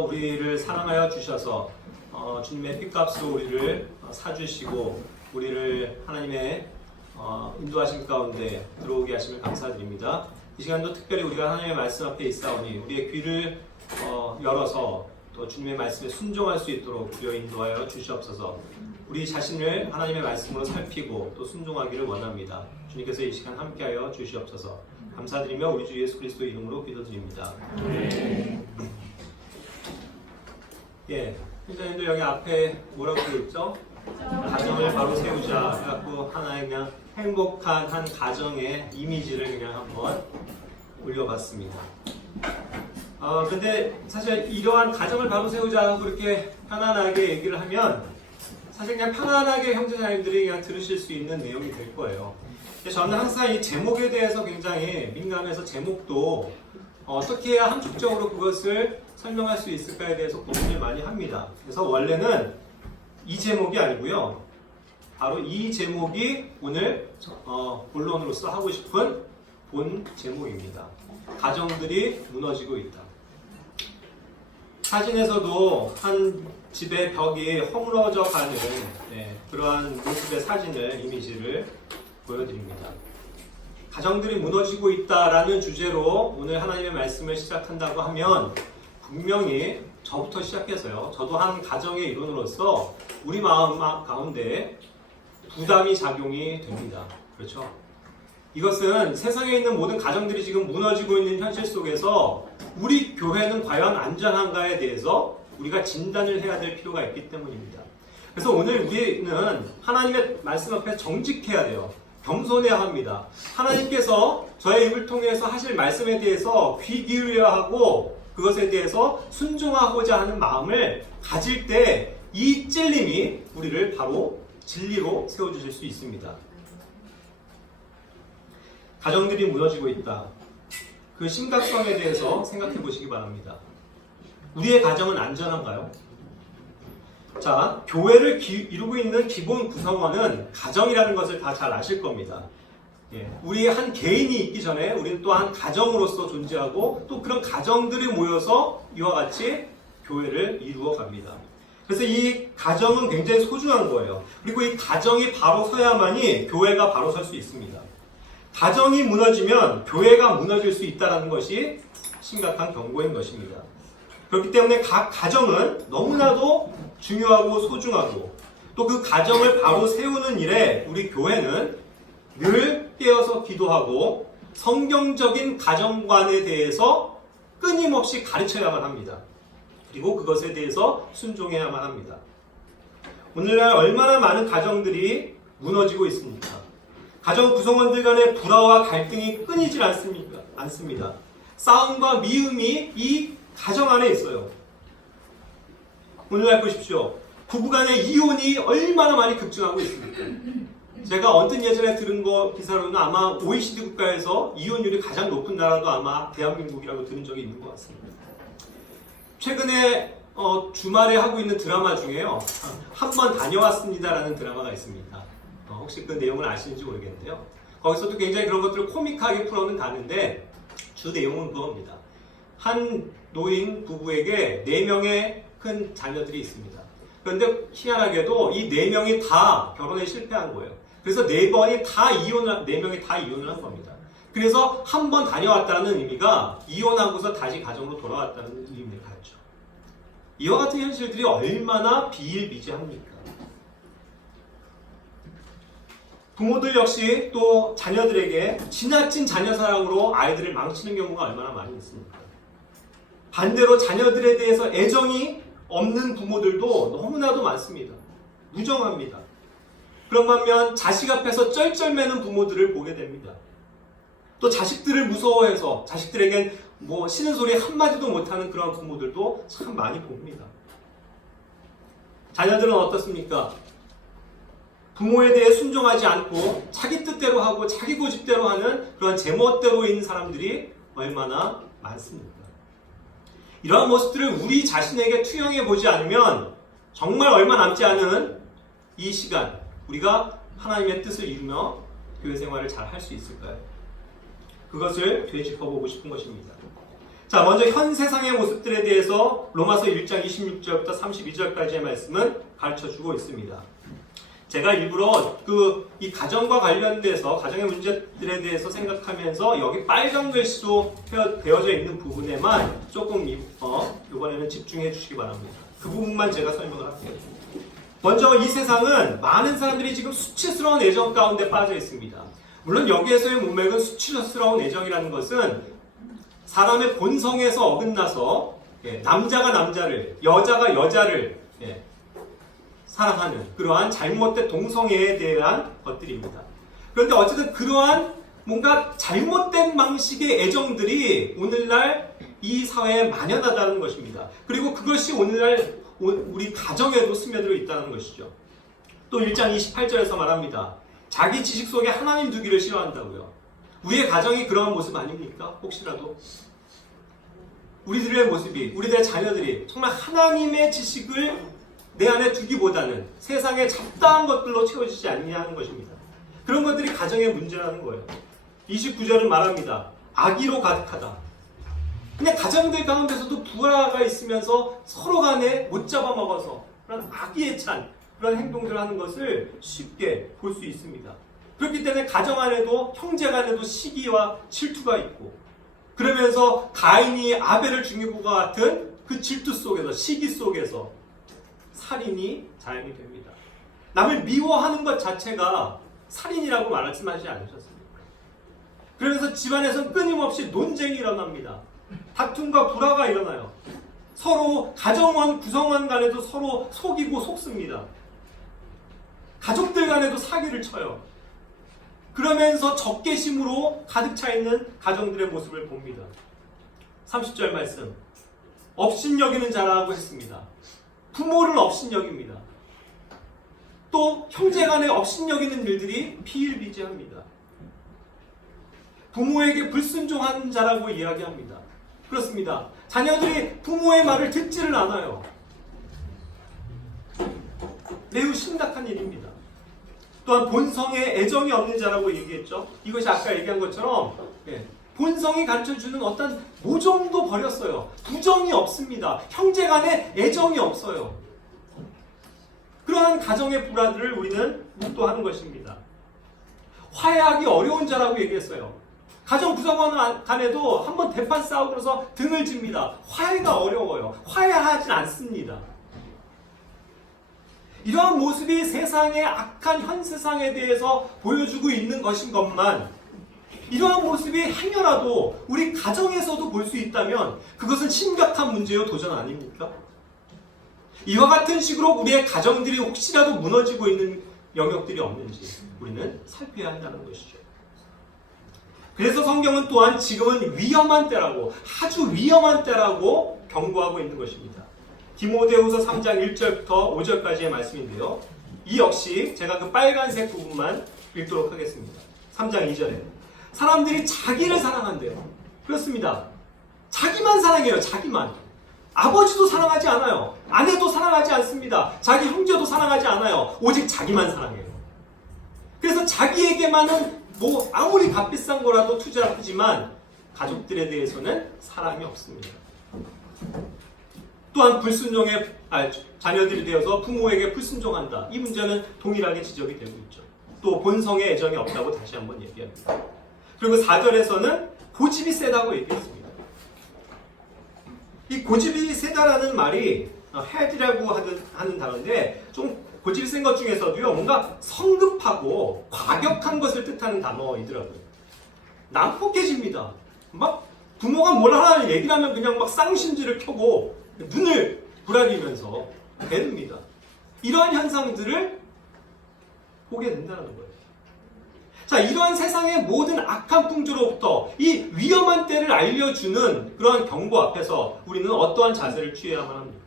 우리를 사랑하여 주셔서 주님의 핏값으로 우리를 사주시고 우리를 하나님의 인도하심 가운데 들어오게 하심을 감사드립니다. 이 시간도 특별히 우리가 하나님의 말씀 앞에 있사오니 우리의 귀를 열어서 또 주님의 말씀에 순종할 수 있도록 주여 인도하여 주시옵소서. 우리 자신을 하나님의 말씀으로 살피고 또 순종하기를 원합니다. 주님께서 이 시간 함께하여 주시옵소서. 감사드리며 우리 주 예수 그리스도 이름으로 기도드립니다. 예, 선생님도 여기 앞에 뭐라고 되어 있죠? 가정을 바로 세우자 해갖고 하나의 그냥 행복한 한 가정의 이미지를 그냥 한번 올려봤습니다. 근데 사실 이러한 가정을 바로 세우자 하고 그렇게 편안하게 얘기를 하면 사실 그냥 편안하게 형제자매들이 그냥 들으실 수 있는 내용이 될 거예요. 근데 저는 항상 이 제목에 대해서 굉장히 민감해서 제목도 어떻게 해야 함축적으로 그것을 설명할 수 있을까에 대해서 고민을 많이 합니다. 그래서 원래는 이 제목이 아니고요. 바로 이 제목이 오늘 본론으로서 하고 싶은 본 제목입니다. 가정들이 무너지고 있다. 사진에서도 한 집의 벽이 허물어져 가는 그러한 모습의 사진을, 이미지를 보여드립니다. 가정들이 무너지고 있다라는 주제로 오늘 하나님의 말씀을 시작한다고 하면 분명히 저부터 시작해서요. 저도 한 가정의 일원으로서 우리 마음 가운데 부담이 작용이 됩니다. 그렇죠? 이것은 세상에 있는 모든 가정들이 지금 무너지고 있는 현실 속에서 우리 교회는 과연 안전한가에 대해서 우리가 진단을 해야 될 필요가 있기 때문입니다. 그래서 오늘 우리는 하나님의 말씀 앞에 정직해야 돼요. 겸손해야 합니다. 하나님께서 저의 입을 통해서 하실 말씀에 대해서 귀 기울여야 하고 그것에 대해서 순종하고자 하는 마음을 가질 때 이 찔림이 우리를 바로 진리로 세워주실 수 있습니다. 가정들이 무너지고 있다. 그 심각성에 대해서 생각해 보시기 바랍니다. 우리의 가정은 안전한가요? 자, 교회를 이루고 있는 기본 구성원은 가정이라는 것을 다 잘 아실 겁니다. 우리 한 개인이 있기 전에 우리는 또한 가정으로서 존재하고 또 그런 가정들이 모여서 이와 같이 교회를 이루어 갑니다. 그래서 이 가정은 굉장히 소중한 거예요. 그리고 이 가정이 바로 서야만이 교회가 바로 설 수 있습니다. 가정이 무너지면 교회가 무너질 수 있다는 것이 심각한 경고인 것입니다. 그렇기 때문에 각 가정은 너무나도 중요하고 소중하고 또 그 가정을 바로 세우는 일에 우리 교회는 늘 깨어서 기도하고 성경적인 가정관에 대해서 끊임없이 가르쳐야만 합니다. 그리고 그것에 대해서 순종해야만 합니다. 오늘날 얼마나 많은 가정들이 무너지고 있습니까? 가정 구성원들 간의 불화와 갈등이 끊이질 않습니다. 싸움과 미움이 이 가정 안에 있어요. 오늘날 보십시오. 부부간의 이혼이 얼마나 많이 급증하고 있습니까? 제가 언뜻 예전에 들은 기사로는 아마 OECD 국가에서 이혼율이 가장 높은 나라도 아마 대한민국이라고 들은 적이 있는 것 같습니다. 최근에 주말에 하고 있는 드라마 중에요. 한 번 다녀왔습니다라는 드라마가 있습니다. 혹시 그 내용을 아시는지 모르겠는데요. 거기서도 굉장히 그런 것들을 코믹하게 풀어는 가는데 주 내용은 그겁니다. 한 노인 부부에게 4명의 큰 자녀들이 있습니다. 그런데 희한하게도 이 4명이 다 결혼에 실패한 거예요. 그래서 4명이 다 이혼을 한 겁니다. 그래서 한 번 다녀왔다는 의미가 이혼하고서 다시 가정으로 돌아왔다는 의미를 갖죠. 이와 같은 현실들이 얼마나 비일비재합니까? 부모들 역시 또 자녀들에게 지나친 자녀 사랑으로 아이들을 망치는 경우가 얼마나 많이 있습니까? 반대로 자녀들에 대해서 애정이 없는 부모들도 너무나도 많습니다. 무정합니다. 그런 반면 자식 앞에서 쩔쩔매는 부모들을 보게 됩니다. 또 자식들을 무서워해서 자식들에겐 싫은 소리 한마디도 못하는 그런 부모들도 참 많이 봅니다. 자녀들은 어떻습니까? 부모에 대해 순종하지 않고 자기 뜻대로 하고 자기 고집대로 하는 그런 제멋대로 있는 사람들이 얼마나 많습니까? 이러한 모습들을 우리 자신에게 투영해 보지 않으면 정말 얼마 남지 않은 이 시간 우리가 하나님의 뜻을 이루며 교회 생활을 잘 할 수 있을까요? 그것을 되짚어보고 싶은 것입니다. 자, 먼저 현 세상의 모습들에 대해서 로마서 1장 26절부터 32절까지의 말씀은 가르쳐주고 있습니다. 제가 일부러 이 가정과 관련돼서 가정의 문제들에 대해서 생각하면서 여기 빨간 글씨로 되어져 있는 부분에만 조금 이번에는 집중해 주시기 바랍니다. 그 부분만 제가 설명을 할게요. 먼저 이 세상은 많은 사람들이 지금 수치스러운 애정 가운데 빠져 있습니다. 물론 여기에서의 문맥은 수치스러운 애정이라는 것은 사람의 본성에서 어긋나서 남자가 남자를, 여자가 여자를 사랑하는 그러한 잘못된 동성애에 대한 것들입니다. 그런데 어쨌든 그러한 뭔가 잘못된 방식의 애정들이 오늘날 이 사회에 만연하다는 것입니다. 그리고 그것이 오늘날 우리 가정에도 스며들어 있다는 것이죠. 또 1장 28절에서 말합니다. 자기 지식 속에 하나님 두기를 싫어한다고요. 우리의 가정이 그러한 모습 아닙니까? 혹시라도 우리들의 모습이, 우리들의 자녀들이 정말 하나님의 지식을 내 안에 두기보다는 세상의 잡다한 것들로 채워지지 않냐는 것입니다. 그런 것들이 가정의 문제라는 거예요. 29절은 말합니다. 악의로 가득하다. 그냥 가정들 가운데서도 불화가 있으면서 서로 간에 못 잡아먹어서 그런 악의에 찬 그런 행동들을 하는 것을 쉽게 볼 수 있습니다. 그렇기 때문에 가정 안에도 형제 간에도 시기와 질투가 있고, 그러면서 가인이 아벨을 죽이고 같은 그 질투 속에서, 시기 속에서 살인이 자행이 됩니다. 남을 미워하는 것 자체가 살인이라고 말씀하지 않으셨습니까? 그러면서 집안에서는 끊임없이 논쟁이 일어납니다. 다툼과 불화가 일어나요. 서로 가정원, 구성원 간에도 서로 속이고 속습니다. 가족들 간에도 사기를 쳐요. 그러면서 적개심으로 가득 차 있는 가정들의 모습을 봅니다. 30절 말씀. 업신여기는 자라고 했습니다. 부모를 업신여깁니다. 또 형제간에 업신여기는 일들이 비일비재합니다. 부모에게 불순종하는 자라고 이야기합니다. 그렇습니다. 자녀들이 부모의 말을 듣지를 않아요. 매우 심각한 일입니다. 또한 본성에 애정이 없는 자라고 얘기했죠. 이것이 아까 얘기한 것처럼 본성이 가르쳐주는 어떤 모종도 버렸어요. 부정이 없습니다. 형제간에 애정이 없어요. 그러한 가정의 불화들을 우리는 묵도하는 것입니다. 화해하기 어려운 자라고 얘기했어요. 가정 구성원 간에도 한번 대판 싸우고 그래서 등을 집니다. 화해가 어려워요. 화해하진 않습니다. 이러한 모습이 세상의 악한 현 세상에 대해서 보여주고 있는 것인 것만, 이러한 모습이 행여라도 우리 가정에서도 볼 수 있다면 그것은 심각한 문제요 도전 아닙니까? 이와 같은 식으로 우리의 가정들이 혹시라도 무너지고 있는 영역들이 없는지 우리는 살펴야 한다는 것이죠. 그래서 성경은 또한 지금은 위험한 때라고, 아주 위험한 때라고 경고하고 있는 것입니다. 디모데후서 3장 1절부터 5절까지의 말씀인데요. 이 역시 제가 그 빨간색 부분만 읽도록 하겠습니다. 3장 2절에 사람들이 자기를 사랑한대요. 그렇습니다. 자기만 사랑해요. 자기만. 아버지도 사랑하지 않아요. 아내도 사랑하지 않습니다. 자기 형제도 사랑하지 않아요. 오직 자기만 사랑해요. 그래서 자기에게만은 아무리 값비싼 거라도 투자하지만 가족들에 대해서는 사랑이 없습니다. 또한 자녀들이 되어서 부모에게 불순종한다. 이 문제는 동일하게 지적이 되고 있죠. 또 본성의 애정이 없다고 다시 한번 얘기합니다. 그리고 4절에서는 고집이 세다고 얘기했습니다. 이 고집이 세다라는 말이 head라고 하는 단어인데, 좀 고집이 센 것 중에서도요, 뭔가 성급하고 과격한 것을 뜻하는 단어이더라고요. 난폭해집니다. 막 부모가 뭘 하라는 얘기를 하면 그냥 막 쌍심지를 켜고 눈을 부라리면서 대듭니다. 이러한 현상들을 보게 된다는 거예요. 자, 이러한 세상의 모든 악한 풍조로부터 이 위험한 때를 알려주는 그러한 경고 앞에서 우리는 어떠한 자세를 취해야만 합니까?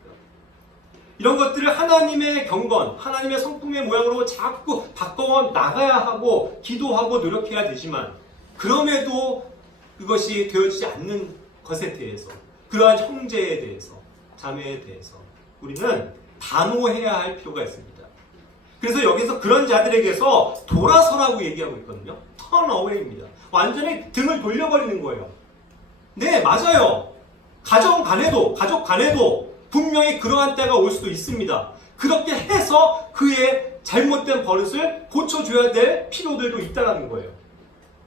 이런 것들을 하나님의 경건, 하나님의 성품의 모양으로 자꾸 바꿔 나가야 하고 기도하고 노력해야 되지만, 그럼에도 그것이 되어지지 않는 것에 대해서, 그러한 형제에 대해서, 자매에 대해서 우리는 단호해야 할 필요가 있습니다. 그래서 여기서 그런 자들에게서 돌아서라고 얘기하고 있거든요. turn away입니다. 완전히 등을 돌려버리는 거예요. 네, 맞아요. 가정 간에도, 가족 간에도 분명히 그러한 때가 올 수도 있습니다. 그렇게 해서 그의 잘못된 버릇을 고쳐줘야 될 필요들도 있다는 거예요.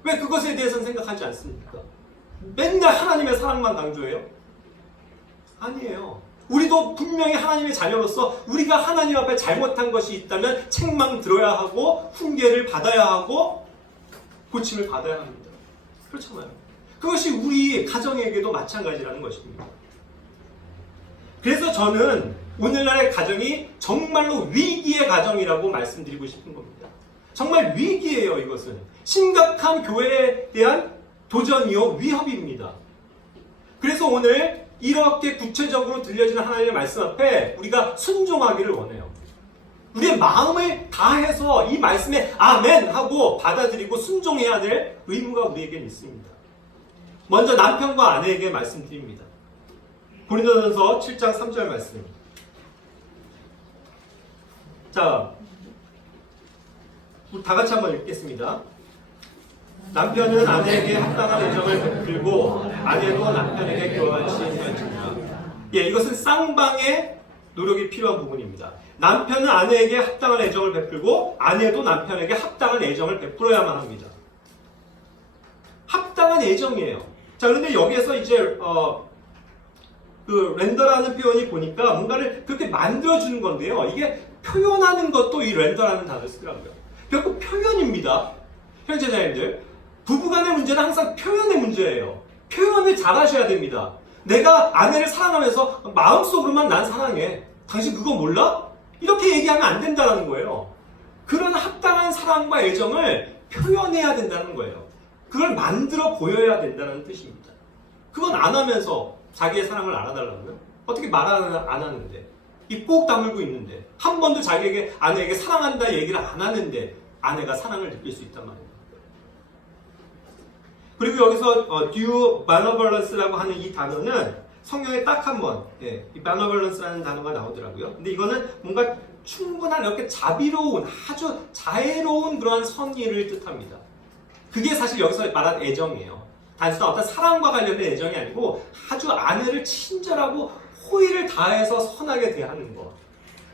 왜 그것에 대해서는 생각하지 않습니까? 맨날 하나님의 사랑만 강조해요? 아니에요. 우리도 분명히 하나님의 자녀로서 우리가 하나님 앞에 잘못한 것이 있다면 책망 들어야 하고 훈계를 받아야 하고 고침을 받아야 합니다. 그렇잖아요. 그것이 우리 가정에게도 마찬가지라는 것입니다. 그래서 저는 오늘날의 가정이 정말로 위기의 가정이라고 말씀드리고 싶은 겁니다. 정말 위기예요, 이것은. 심각한 교회에 대한 도전이요, 위협입니다. 그래서 오늘 이렇게 구체적으로 들려지는 하나님의 말씀 앞에 우리가 순종하기를 원해요. 우리의 마음을 다해서 이 말씀에 아멘 하고 받아들이고 순종해야 될 의무가 우리에게 있습니다. 먼저 남편과 아내에게 말씀드립니다. 고린도전서 7장 3절 말씀. 자, 다 같이 한번 읽겠습니다. 남편은 아내에게 합당한 애정을 베풀고 아내도 남편에게 그와 같이 행할지니라. 예, 이것은 쌍방의 노력이 필요한 부분입니다. 남편은 아내에게 합당한 애정을 베풀고 아내도 남편에게 합당한 애정을 베풀어야만 합니다. 합당한 애정이에요. 자, 그런데 여기에서 이제 그 렌더라는 표현이 보니까 뭔가를 그렇게 만들어주는 건데요. 이게 표현하는 것도 이 렌더라는 단어를 쓰더라고요. 결국 표현입니다. 형제자님들, 부부간의 문제는 항상 표현의 문제예요. 표현을 잘 하셔야 됩니다. 내가 아내를 사랑하면서 마음속으로만 난 사랑해. 당신 그거 몰라? 이렇게 얘기하면 안 된다는 거예요. 그런 합당한 사랑과 애정을 표현해야 된다는 거예요. 그걸 만들어 보여야 된다는 뜻입니다. 그건 안 하면서 자기의 사랑을 알아달라고요? 어떻게 말 안 하는데, 입 꼭 다물고 있는데, 한 번도 자기에게 아내에게 사랑한다 얘기를 안 하는데 아내가 사랑을 느낄 수 있단 말이에요. 그리고 여기서 due benevolence라고 하는 이 단어는 성경에 딱 한 번, 이 benevolence라는 단어가 나오더라고요. 근데 이거는 뭔가 충분한 이렇게 자비로운, 아주 자애로운 그러한 선의를 뜻합니다. 그게 사실 여기서 말한 애정이에요. 단순한 어떤 사랑과 관련된 애정이 아니고 아주 아내를 친절하고 호의를 다해서 선하게 대하는 것.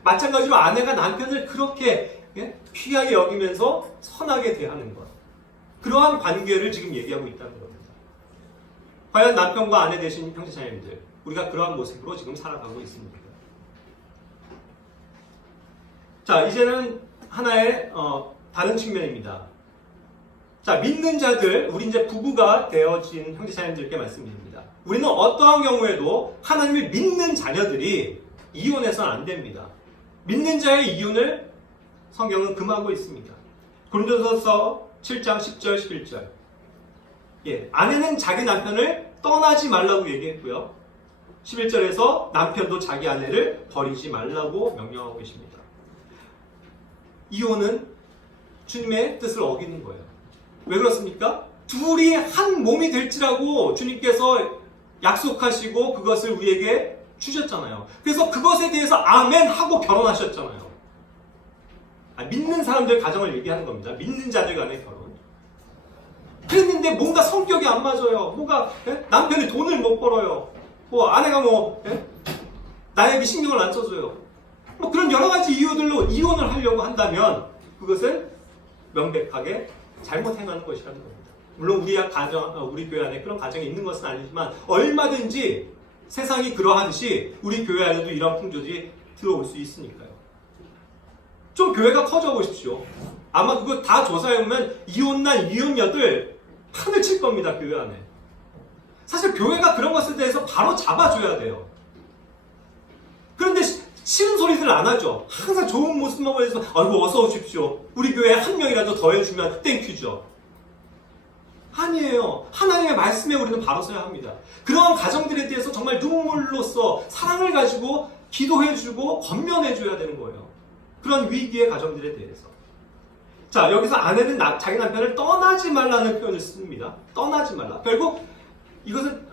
마찬가지로 아내가 남편을 그렇게 귀하게 여기면서 선하게 대하는 것. 그러한 관계를 지금 얘기하고 있다는 겁니다. 과연 남편과 아내 되신 형제자매님들, 우리가 그러한 모습으로 지금 살아가고 있습니다. 자, 이제는 하나의 다른 측면입니다. 자, 믿는 자들, 우리 이제 부부가 되어진 형제자매님들께 말씀드립니다. 우리는 어떠한 경우에도 하나님을 믿는 자녀들이 이혼해서는 안 됩니다. 믿는 자의 이혼을 성경은 금하고 있습니다. 고린도전서 7장 10절 11절. 예, 아내는 자기 남편을 떠나지 말라고 얘기했고요. 11절에서 남편도 자기 아내를 버리지 말라고 명령하고 계십니다. 이혼은 주님의 뜻을 어기는 거예요. 왜 그렇습니까? 둘이 한 몸이 될지라고 주님께서 약속하시고 그것을 우리에게 주셨잖아요. 그래서 그것에 대해서 아멘 하고 결혼하셨잖아요. 믿는 사람들 가정을 얘기하는 겁니다. 믿는 자들 간의 결혼. 그랬는데 뭔가 성격이 안 맞아요. 뭔가 남편이 돈을 못 벌어요. 뭐 아내가 나에게 신경을 안 써줘요. 뭐 그런 여러 가지 이유들로 이혼을 하려고 한다면 그것은 명백하게 잘못 행하는 것이라는 겁니다. 물론 우리 교회 안에 그런 가정이 있는 것은 아니지만 얼마든지 세상이 그러하듯이 우리 교회 안에도 이런 풍조들이 들어올 수 있으니까요. 좀 교회가 커져 보십시오. 아마 그거 다 조사해보면 이혼난 이혼녀들 판을 칠 겁니다. 교회 안에. 사실 교회가 그런 것에 대해서 바로 잡아줘야 돼요. 그런데 싫은 소리들 안 하죠. 항상 좋은 모습만 보여서 아이고 어서 오십시오. 우리 교회에 한 명이라도 더해주면 땡큐죠. 아니에요. 하나님의 말씀에 우리는 바로 서야 합니다. 그러한 가정들에 대해서 정말 눈물로써 사랑을 가지고 기도해주고 권면해줘야 되는 거예요. 그런 위기의 가정들에 대해서. 자, 여기서 아내는 자기 남편을 떠나지 말라는 표현을 씁니다. 떠나지 말라. 결국 이것은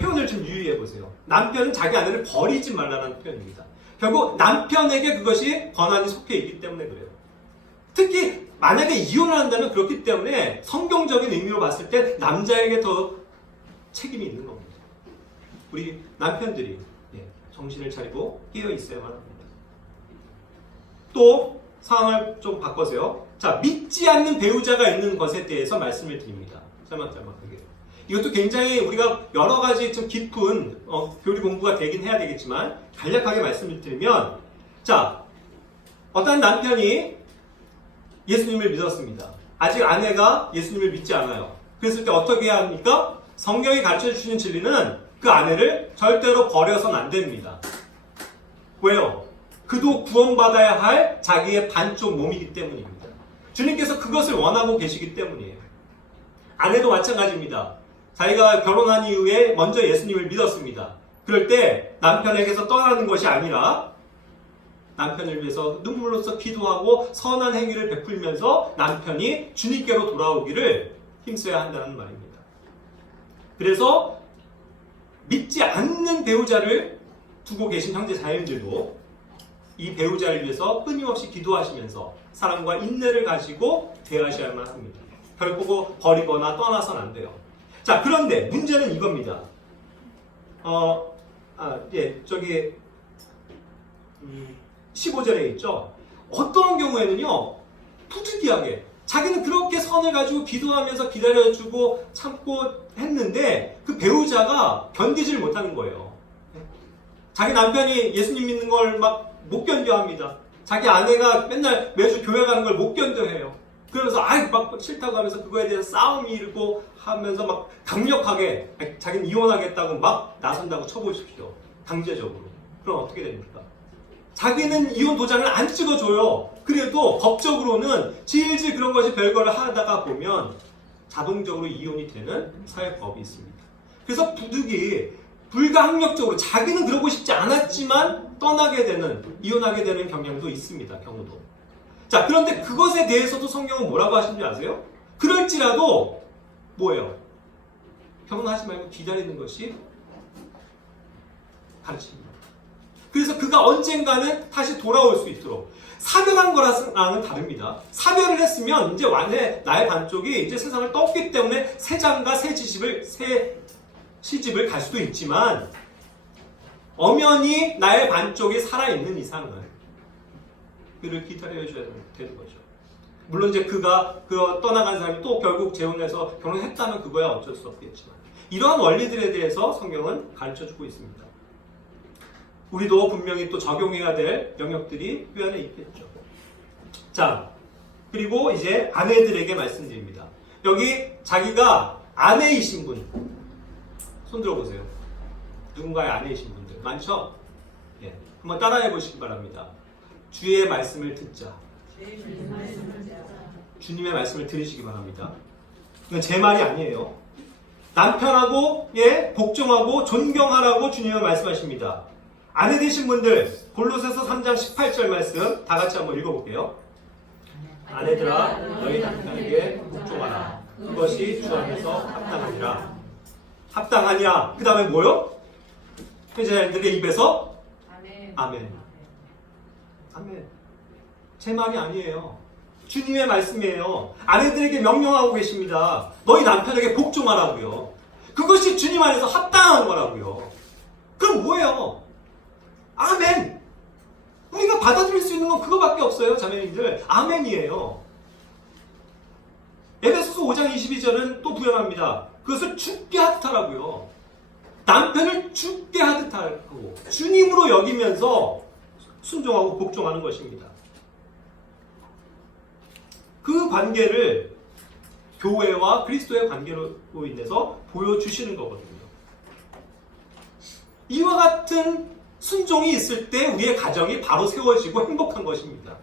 표현을 좀 유의해 보세요. 남편은 자기 아내를 버리지 말라는 표현입니다. 결국 남편에게 그것이 권한이 속해 있기 때문에 그래요. 특히 만약에 이혼을 한다면 그렇기 때문에 성경적인 의미로 봤을 때 남자에게 더 책임이 있는 겁니다. 우리 남편들이 정신을 차리고 깨어 있어야만 합니다. 또 상황을 좀 바꿔서요. 자, 믿지 않는 배우자가 있는 것에 대해서 말씀을 드립니다. 짤막짤막하게. 이것도 굉장히 우리가 여러 가지 좀 깊은 교리 공부가 되긴 해야 되겠지만 간략하게 말씀을 드리면, 자, 어떤 남편이 예수님을 믿었습니다. 아직 아내가 예수님을 믿지 않아요. 그랬을 때 어떻게 해야 합니까? 성경이 가르쳐 주시는 진리는 그 아내를 절대로 버려서는 안 됩니다. 왜요? 그도 구원받아야 할 자기의 반쪽 몸이기 때문입니다. 주님께서 그것을 원하고 계시기 때문이에요. 아내도 마찬가지입니다. 자기가 결혼한 이후에 먼저 예수님을 믿었습니다. 그럴 때 남편에게서 떠나는 것이 아니라 남편을 위해서 눈물로써 기도하고 선한 행위를 베풀면서 남편이 주님께로 돌아오기를 힘써야 한다는 말입니다. 그래서 믿지 않는 배우자를 두고 계신 형제 자매들도 이 배우자를 위해서 끊임없이 기도하시면서 사랑과 인내를 가지고 대하셔야만 합니다. 결코 버리거나 떠나서는 안 돼요. 자, 그런데 문제는 이겁니다. 저기 15절에 있죠. 어떤 경우에는요, 부득이하게 자기는 그렇게 선을 가지고 기도하면서 기다려주고 참고 했는데 그 배우자가 견디질 못하는 거예요. 자기 남편이 예수님 믿는 걸 막 못 견뎌합니다. 자기 아내가 맨날 매주 교회 가는 걸 못 견뎌해요. 그러면서 막 싫다고 하면서 그거에 대해서 싸움이 일고 하면서 막 강력하게 자기는 이혼하겠다고 막 나선다고 쳐보십시오. 강제적으로. 그럼 어떻게 됩니까? 자기는 이혼 도장을 안 찍어줘요. 그래도 법적으로는 질질 그런 것이 별거를 하다가 보면 자동적으로 이혼이 되는 사회법이 있습니다. 그래서 부득이 불가항력적으로 자기는 그러고 싶지 않았지만 떠나게 되는, 이혼하게 되는 경향도 있습니다. 경우도. 자, 그런데 그것에 대해서도 성경은 뭐라고 하시는지 아세요? 그럴지라도 뭐예요? 결혼하지 말고 기다리는 것이 가르칩니다. 그래서 그가 언젠가는 다시 돌아올 수 있도록. 사별한 거랑은 다릅니다. 사별을 했으면 이제 나의 반쪽이 이제 세상을 떴기 때문에 새 장가 새 시집을 갈 수도 있지만 엄연히 나의 반쪽이 살아있는 이상은 그를 기다려줘야 되는 거죠. 물론 이제 그가 떠나간 사람이 또 결국 재혼해서 결혼했다면 그거야 어쩔 수 없겠지만 이러한 원리들에 대해서 성경은 가르쳐주고 있습니다. 우리도 분명히 또 적용해야 될 영역들이 그 안에 있겠죠. 자, 그리고 이제 아내들에게 말씀드립니다. 여기 자기가 아내이신 분, 손 들어보세요. 누군가의 아내이신 분들 많죠? 예, 한번 따라해 보시기 바랍니다. 주의 말씀을 듣자. 주님의 말씀을 들으시기 바랍니다. 이건 제 말이 아니에요. 남편하고 복종하고 존경하라고 주님은 말씀하십니다. 아내 되신 분들 골로새서 3장 18절 말씀 다 같이 한번 읽어볼게요. 아내들아 너희 남편에게 복종하라. 그것이 주 안에서 합당하니라. 합당하냐? 그 다음에 뭐요? 회자들의 입에서 아멘. 아멘. 제 말이 아니에요. 주님의 말씀이에요. 아내들에게 명령하고 계십니다. 너희 남편에게 복종하라고요. 그것이 주님 안에서 합당한 거라고요. 그럼 뭐예요? 아멘. 우리가 받아들일 수 있는 건 그거밖에 없어요. 자매님들. 아멘이에요. 에베소서 5장 22절은 또 부연합니다. 그것을 죽게 하듯 하라고요. 남편을 죽게 하듯 하고 주님으로 여기면서 순종하고 복종하는 것입니다. 그 관계를 교회와 그리스도의 관계로 인해서 보여주시는 거거든요. 이와 같은 순종이 있을 때 우리의 가정이 바로 세워지고 행복한 것입니다.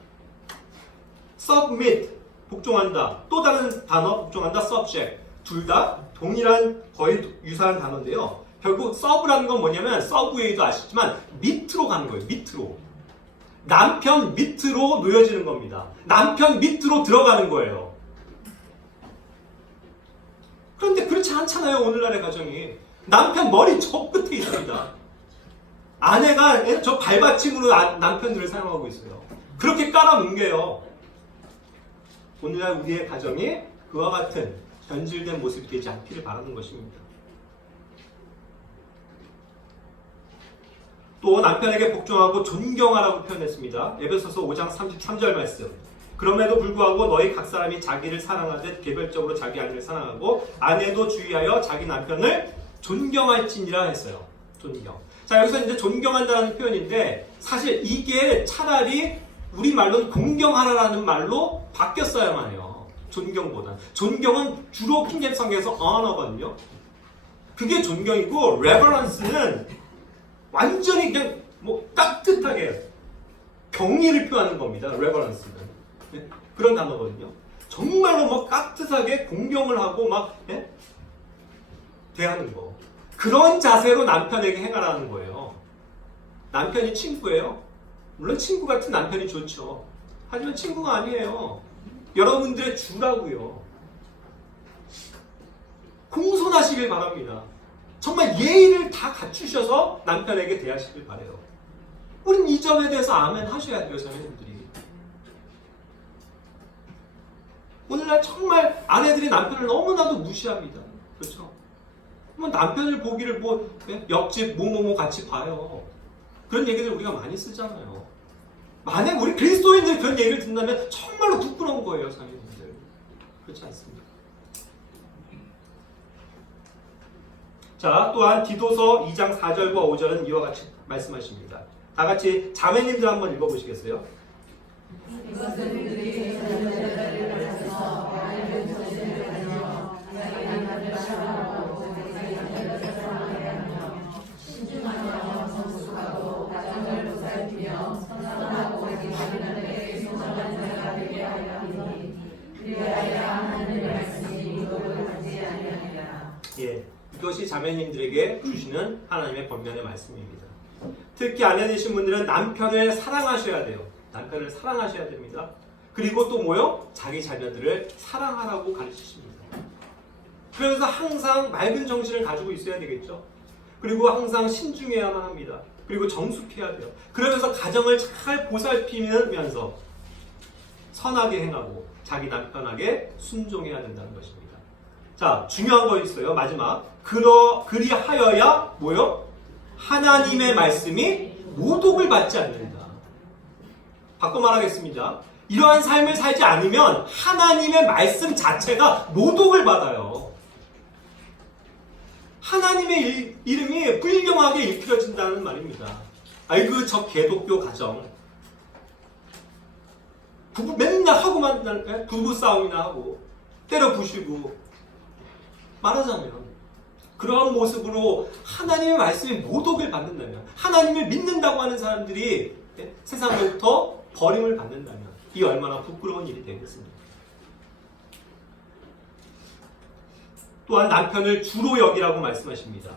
submit, 복종한다. 또 다른 단어, 복종한다, subject. 둘 다 동일한 거의 유사한 단어인데요. 결국 서브라는 건 뭐냐면 서브웨이도 아시지만 밑으로 가는 거예요. 밑으로. 남편 밑으로 놓여지는 겁니다. 남편 밑으로 들어가는 거예요. 그런데 그렇지 않잖아요. 오늘날의 가정이. 남편 머리 저 끝에 있습니다. 아내가 저 발받침으로 남편들을 사용하고 있어요. 그렇게 깔아뭉개요. 오늘날 우리의 가정이 그와 같은 변질된 모습이 되지 않기를 바라는 것입니다. 또 남편에게 복종하고 존경하라고 표현했습니다. 에베소서 5장 33절 말씀. 그럼에도 불구하고 너희 각 사람이 자기를 사랑하듯 개별적으로 자기 아내를 사랑하고 아내도 주의하여 자기 남편을 존경할지니라 했어요. 존경. 자, 여기서 이제 존경한다는 표현인데 사실 이게 차라리 우리말로는 공경하라라는 말로 바뀌었어야만 해요. 존경보다. 존경은 주로 킹제임스 성경에서 honor거든요. 그게 존경이고 reverence는 완전히 그냥 뭐 따뜻하게 경의를 표하는 겁니다. reverence는. 네? 그런 단어거든요. 정말로 뭐 따뜻하게 공경을 하고 막 네? 대하는 거. 그런 자세로 남편에게 행하라는 거예요. 남편이 친구예요. 물론 친구 같은 남편이 좋죠. 하지만 친구가 아니에요. 여러분들의 주라고요. 공손하시길 바랍니다. 정말 예의를 다 갖추셔서 남편에게 대하시길 바라요. 우린 이 점에 대해서 아멘 하셔야 돼요, 자매님들이. 오늘날 정말 아내들이 남편을 너무나도 무시합니다. 그렇죠? 뭐 남편을 보기를 뭐 옆집 뭐뭐뭐 같이 봐요. 그런 얘기들 우리가 많이 쓰잖아요. 만약 우리 그리스도인들이 그런 얘기를 듣는다면 정말로 부끄러운 거예요, 자매님들. 그렇지 않습니까? 자, 또한 디도서 2장 4절과 5절은 이와 같이 말씀하십니다. 다 같이 자매님들 한번 읽어보시겠어요? 예, 이것이 자매님들에게 주시는 하나님의 권면의 말씀입니다. 특히 아내 되신 분들은 남편을 사랑하셔야 돼요. 남편을 사랑하셔야 됩니다. 그리고 또 뭐요? 자기 자녀들을 사랑하라고 가르치십니다. 그래서 항상 맑은 정신을 가지고 있어야 되겠죠. 그리고 항상 신중해야만 합니다. 그리고 정숙해야 돼요. 그러면서 가정을 잘 보살피면서 선하게 행하고 자기 남편에게 순종해야 된다는 것입니다. 자, 중요한 거 있어요. 마지막. 그리하여야 뭐요? 하나님의 말씀이 모독을 받지 않는다. 바꿔 말하겠습니다. 이러한 삶을 살지 않으면 하나님의 말씀 자체가 모독을 받아요. 하나님의 이름이 불경하게 일컬어진다는 말입니다. 아이고 저 개독교 가정 맨날 하고만 부부싸움이나 하고 때려 부시고 말하자면 그러한 모습으로 하나님의 말씀이 모독을 받는다면 하나님을 믿는다고 하는 사람들이 세상으로부터 버림을 받는다면 이 얼마나 부끄러운 일이 되겠습니까? 또한 남편을 주로 여기라고 말씀하십니다.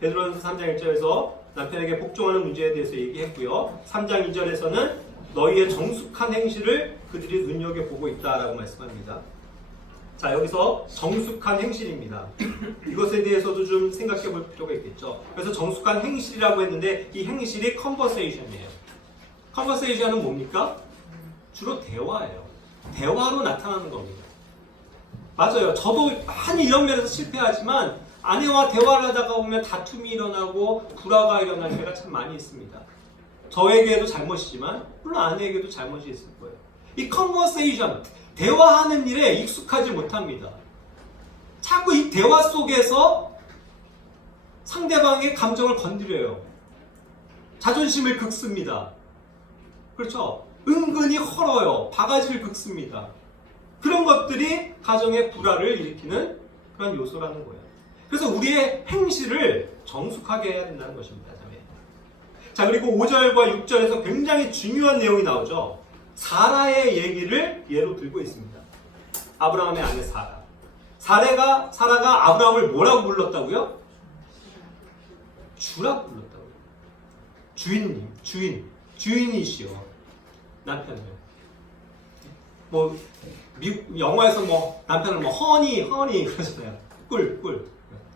베드로전서 3장 1절에서 남편에게 복종하는 문제에 대해서 얘기했고요. 3장 2절에서는 너희의 정숙한 행실을 그들이 눈여겨보고 있다라고 말씀합니다. 자, 여기서 정숙한 행실입니다. 이것에 대해서도 좀 생각해 볼 필요가 있겠죠. 그래서 정숙한 행실이라고 했는데 이 행실이 conversation이에요. conversation은 뭡니까? 주로 대화예요. 대화로 나타나는 겁니다. 맞아요. 저도 많이 이런 면에서 실패하지만 아내와 대화를 하다가 보면 다툼이 일어나고 불화가 일어날 때가 참 많이 있습니다. 저에게도 잘못이지만 물론 아내에게도 잘못이 있을 거예요. 이 conversation, 대화하는 일에 익숙하지 못합니다. 자꾸 이 대화 속에서 상대방의 감정을 건드려요. 자존심을 긁습니다. 그렇죠? 은근히 헐어요. 바가지를 긁습니다. 그런 것들이 가정의 불화를 일으키는 그런 요소라는 거예요. 그래서 우리의 행실을 정숙하게 해야 된다는 것입니다. 자, 그리고 5절과 6절에서 굉장히 중요한 내용이 나오죠. 사라의 얘기를 예로 들고 있습니다. 아브라함의 아내 사라. 사라가 아브라함을 뭐라고 불렀다고요? 주라고 불렀다고요. 주인님, 주인이시여. 남편을. 뭐 미국 영화에서 뭐 남편을 뭐 허니 그러잖아요. 꿀.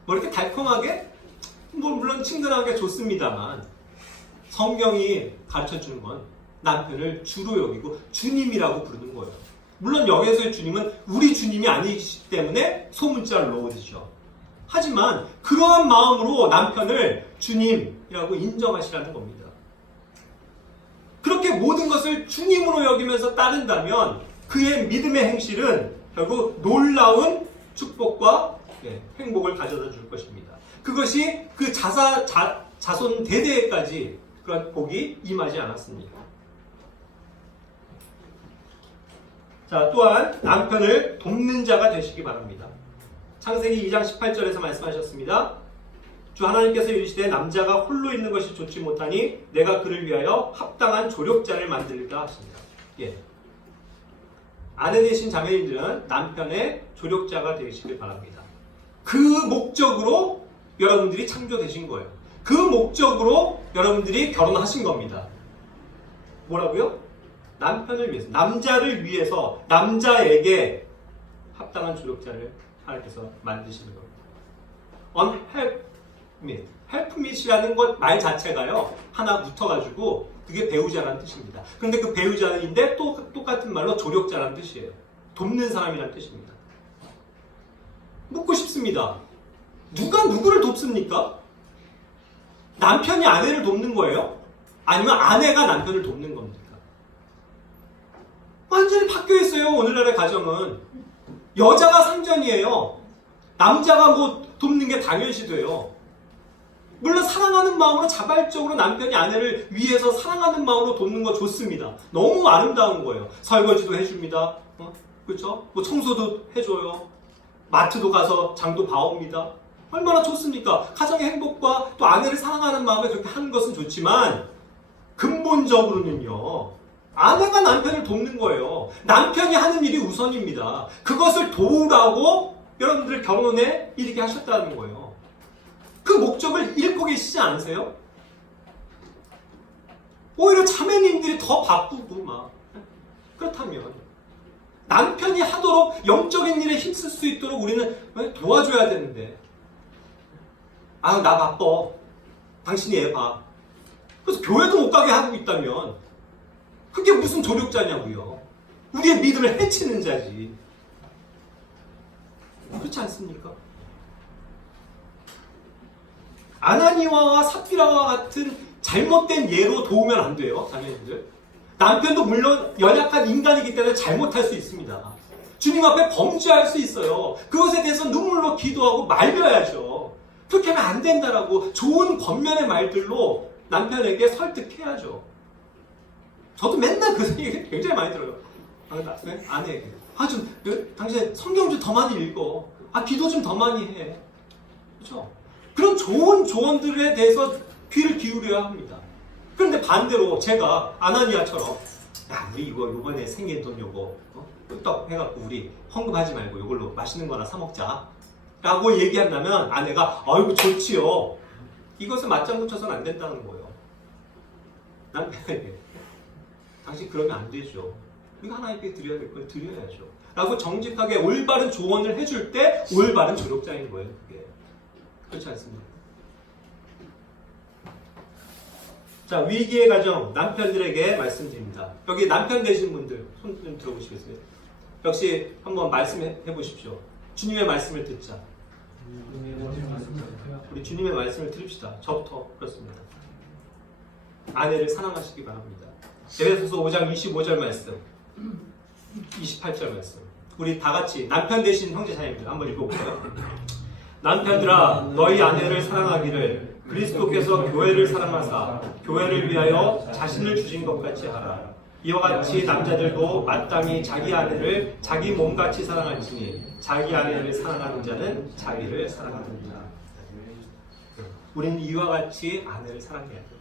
뭐 이렇게 달콤하게 뭐 물론 친근하게 좋습니다만 성경이 가르쳐주는 건 남편을 주로 여기고 주님이라고 부르는 거예요. 물론 여기서의 주님은 우리 주님이 아니시기 때문에 소문자 로드죠. 하지만 그러한 마음으로 남편을 주님이라고 인정하시라는 겁니다. 그렇게 모든 것을 주님으로 여기면서 따른다면 그의 믿음의 행실은 결국 놀라운 축복과 행복을 가져다 줄 것입니다. 그것이 그 자손 대대까지 그런 복이 임하지 않았습니까? 자, 또한 남편을 돕는 자가 되시기 바랍니다. 창세기 2장 18절에서 말씀하셨습니다. 주 하나님께서 이르시되 남자가 홀로 있는 것이 좋지 못하니 내가 그를 위하여 합당한 조력자를 만들리라 하십니다. 아내 되신 자매님들은 남편의 조력자가 되시길 바랍니다. 그 목적으로 여러분들이 창조되신 거예요. 그 목적으로 여러분들이 결혼하신 겁니다. 뭐라고요? 남편을 위해서, 남자를 위해서 남자에게 합당한 조력자를 하나님께서 만드시는 겁니다. help me. help me이라는 것 말 자체가요, 하나 붙어가지고 그게 배우자라는 뜻입니다. 그런데 그 배우자인데 또 똑같은 말로 조력자라는 뜻이에요. 돕는 사람이라는 뜻입니다. 묻고 싶습니다. 누가 누구를 돕습니까? 남편이 아내를 돕는 거예요? 아니면 아내가 남편을 돕는 겁니까? 완전히 바뀌어 있어요. 오늘날의 가정은. 여자가 상전이에요. 남자가 뭐 돕는 게 당연시 돼요. 물론 사랑하는 마음으로 자발적으로 남편이 아내를 위해서 사랑하는 마음으로 돕는 거 좋습니다. 너무 아름다운 거예요. 설거지도 해줍니다. 그렇죠? 뭐 청소도 해줘요. 마트도 가서 장도 봐옵니다. 얼마나 좋습니까? 가정의 행복과 또 아내를 사랑하는 마음에 그렇게 하는 것은 좋지만 근본적으로는요, 아내가 남편을 돕는 거예요. 남편이 하는 일이 우선입니다. 그것을 도우라고 여러분들 결혼에 이렇게 하셨다는 거예요. 그 목적을 잃고 계시지 않으세요? 오히려 자매님들이 더 바쁘고 막. 그렇다면 남편이 하도록 영적인 일에 힘쓸 수 있도록 우리는 도와줘야 되는데, 나 바빠, 당신이 애 봐. 그래서 교회도 못 가게 하고 있다면 그게 무슨 조력자냐고요. 우리의 믿음을 해치는 자지. 그렇지 않습니까? 아나니아와 삽비라와 같은 잘못된 예로 도우면 안 돼요, 자매님들. 남편도 물론 연약한 인간이기 때문에 잘못할 수 있습니다. 주님 앞에 범죄할 수 있어요. 그것에 대해서 눈물로 기도하고 말려야죠. 그렇게 하면 안 된다라고 좋은 겉면의 말들로 남편에게 설득해야죠. 저도 맨날 그 얘기 굉장히 많이 들어요. 아내에게. 당신 성경 좀 더 많이 읽어. 기도 좀 더 많이 해. 그렇죠? 그런 좋은 조언들에 대해서 귀를 기울여야 합니다. 그런데 반대로 제가 아나니아처럼, 우리 이거 요번에 생긴 돈 요거 뚝딱 해갖고 우리 헌금하지 말고 이걸로 맛있는 거나 사 먹자 라고 얘기한다면 아내가 아이고 좋지요. 이것을 맞장구 쳐서는 안 된다는 거예요. 남편에게 당신 그러면 안 되죠. 이거 하나님께 드려야 될 걸 드려야죠 라고 정직하게 올바른 조언을 해줄 때 올바른 조력자인 거예요. 그게. 그렇지 않습니까? 자, 위기의 가정 남편들에게 말씀드립니다. 여기 남편 되신 분들 손 좀 들어보시겠어요? 역시 한번 말씀해 보십시오. 주님의 말씀을 듣자. 우리 주님의 말씀을 들읍시다. 저부터 그렇습니다. 아내를 사랑하시기 바랍니다. 에베소서 5장 25절 말씀, 28절 말씀. 우리 다 같이 남편 되신 형제자매들 한번 읽어볼까요? 남편들아 너희 아내를 사랑하기를 그리스도께서 교회를 사랑하사 교회를 위하여 자신을 주신 것 같이 하라. 이와 같이 남자들도 마땅히 자기 아내를 자기 몸같이 사랑할지니 자기 아내를 사랑하는 자는 자기를 사랑하느니라. 우리는 이와 같이 아내를 사랑해야 돼요.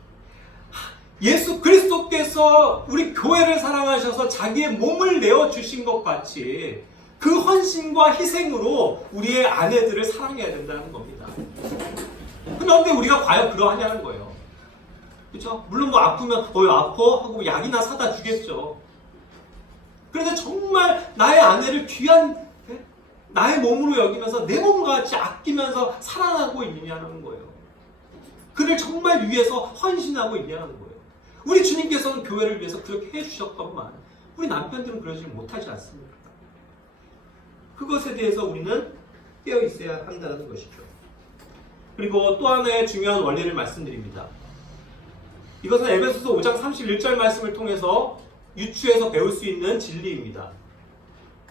예수 그리스도께서 우리 교회를 사랑하셔서 자기의 몸을 내어주신 것 같이 그 헌신과 희생으로 우리의 아내들을 사랑해야 된다는 겁니다. 그런데 우리가 과연 그러하냐는 거예요. 그렇죠? 물론 뭐 아프면 아파 하고 약이나 사다 주겠죠. 그런데 정말 나의 아내를 귀한 나의 몸으로 여기면서 내 몸과 같이 아끼면서 사랑하고 있느냐는 거예요. 그를 정말 위해서 헌신하고 있냐는 거예요. 우리 주님께서는 교회를 위해서 그렇게 해주셨건만 우리 남편들은 그러지 못하지 않습니까? 그것에 대해서 우리는 깨어 있어야 한다는 것이죠. 그리고 또 하나의 중요한 원리를 말씀드립니다. 이것은 에베소서 5장 31절 말씀을 통해서 유추해서 배울 수 있는 진리입니다.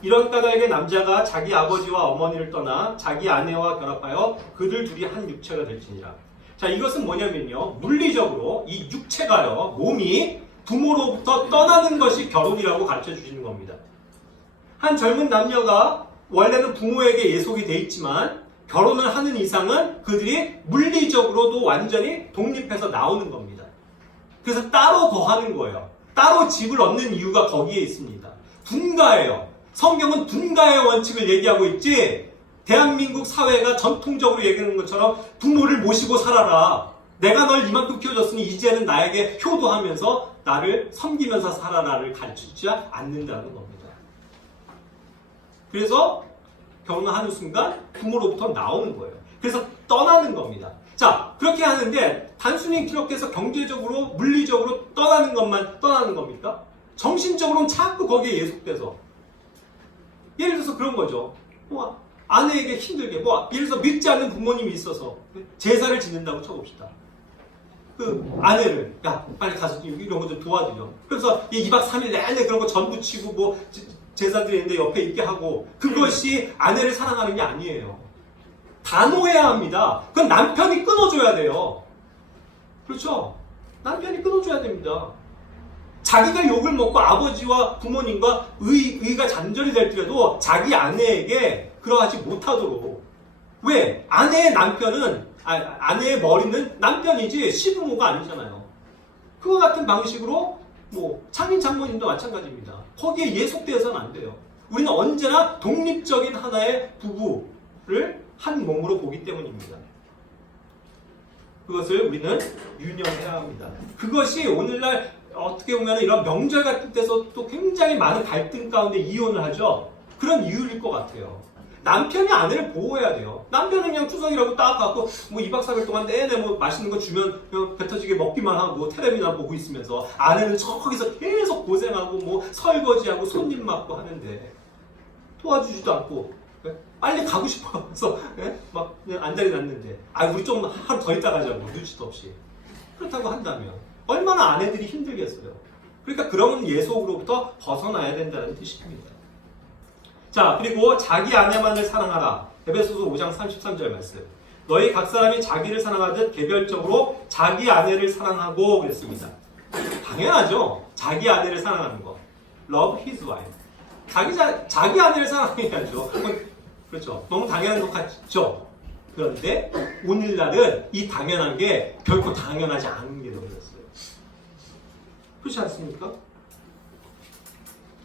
이런 까닭에 남자가 자기 아버지와 어머니를 떠나 자기 아내와 결합하여 그들 둘이 한 육체가 될지니라. 자, 이것은 뭐냐면요, 물리적으로 이 육체가요, 몸이 부모로부터 떠나는 것이 결혼이라고 가르쳐 주시는 겁니다. 한 젊은 남녀가 원래는 부모에게 예속이 돼 있지만 결혼을 하는 이상은 그들이 물리적으로도 완전히 독립해서 나오는 겁니다. 그래서 따로 거하는 거예요. 따로 집을 얻는 이유가 거기에 있습니다. 분가예요. 성경은 분가의 원칙을 얘기하고 있지, 대한민국 사회가 전통적으로 얘기하는 것처럼 부모를 모시고 살아라, 내가 널 이만큼 키워줬으니 이제는 나에게 효도하면서 나를 섬기면서 살아라를 가르치지 않는다는 겁니다. 그래서 결혼하는 순간 부모로부터 나오는 거예요. 그래서 떠나는 겁니다. 자, 그렇게 하는데 단순히 그렇게 해서 경제적으로 물리적으로 떠나는 것만 떠나는 겁니까? 정신적으로는 자꾸 거기에 예속돼서, 예를 들어서 그런 거죠. 아내에게 힘들게, 예를 들어서 믿지 않는 부모님이 있어서 제사를 지낸다고 쳐봅시다. 그 아내를, 야, 빨리 가서 이런 거 좀 도와드려. 그래서 2박 3일 내내 그런 거 전 부치고 제사 드리는데 옆에 있게 하고, 그것이 아내를 사랑하는 게 아니에요. 단호해야 합니다. 그건 남편이 끊어줘야 돼요. 그렇죠? 남편이 끊어줘야 됩니다. 자기가 욕을 먹고 아버지와 부모님과 의가 잔절이 될 때라도 자기 아내에게 그러하지 못하도록. 왜? 아내의 남편은, 아내의 머리는 남편이지 시부모가 아니잖아요. 그와 같은 방식으로 장인 장모님도 마찬가지입니다. 거기에 예속되어서는 안 돼요. 우리는 언제나 독립적인 하나의 부부를 한 몸으로 보기 때문입니다. 그것을 우리는 유념해야 합니다. 그것이 오늘날 어떻게 보면 이런 명절 같은 데서 또 굉장히 많은 갈등 가운데 이혼을 하죠. 그런 이유일 것 같아요. 남편이 아내를 보호해야 돼요. 남편은 그냥 추석이라고 딱 갖고 2박 3일 동안 내내 맛있는 거 주면 그냥 배 터지게 먹기만 하고 텔레비나 보고 있으면서, 아내는 저기서 계속 고생하고 설거지하고 손님 맡고 하는데 도와주지도 않고 빨리 가고 싶어서 막 그냥 안달이 났는데, 우리 좀 하루 더 있다 가자고 눈치도 없이. 그렇다고 한다면 얼마나 아내들이 힘들겠어요. 그러니까 그런 예속으로부터 벗어나야 된다는 뜻입니다. 자, 그리고 자기 아내만을 사랑하라. 에베소서 5장 33절 말씀. 너희 각 사람이 자기를 사랑하듯 개별적으로 자기 아내를 사랑하고 그랬습니다. 당연하죠. 자기 아내를 사랑하는 거. Love his wife. 자기 아내를 사랑해야죠. 그렇죠. 너무 당연한 것 같죠. 그런데 오늘날은 이 당연한 게 결코 당연하지 않은 게 되어졌어요. 그렇지 않습니까?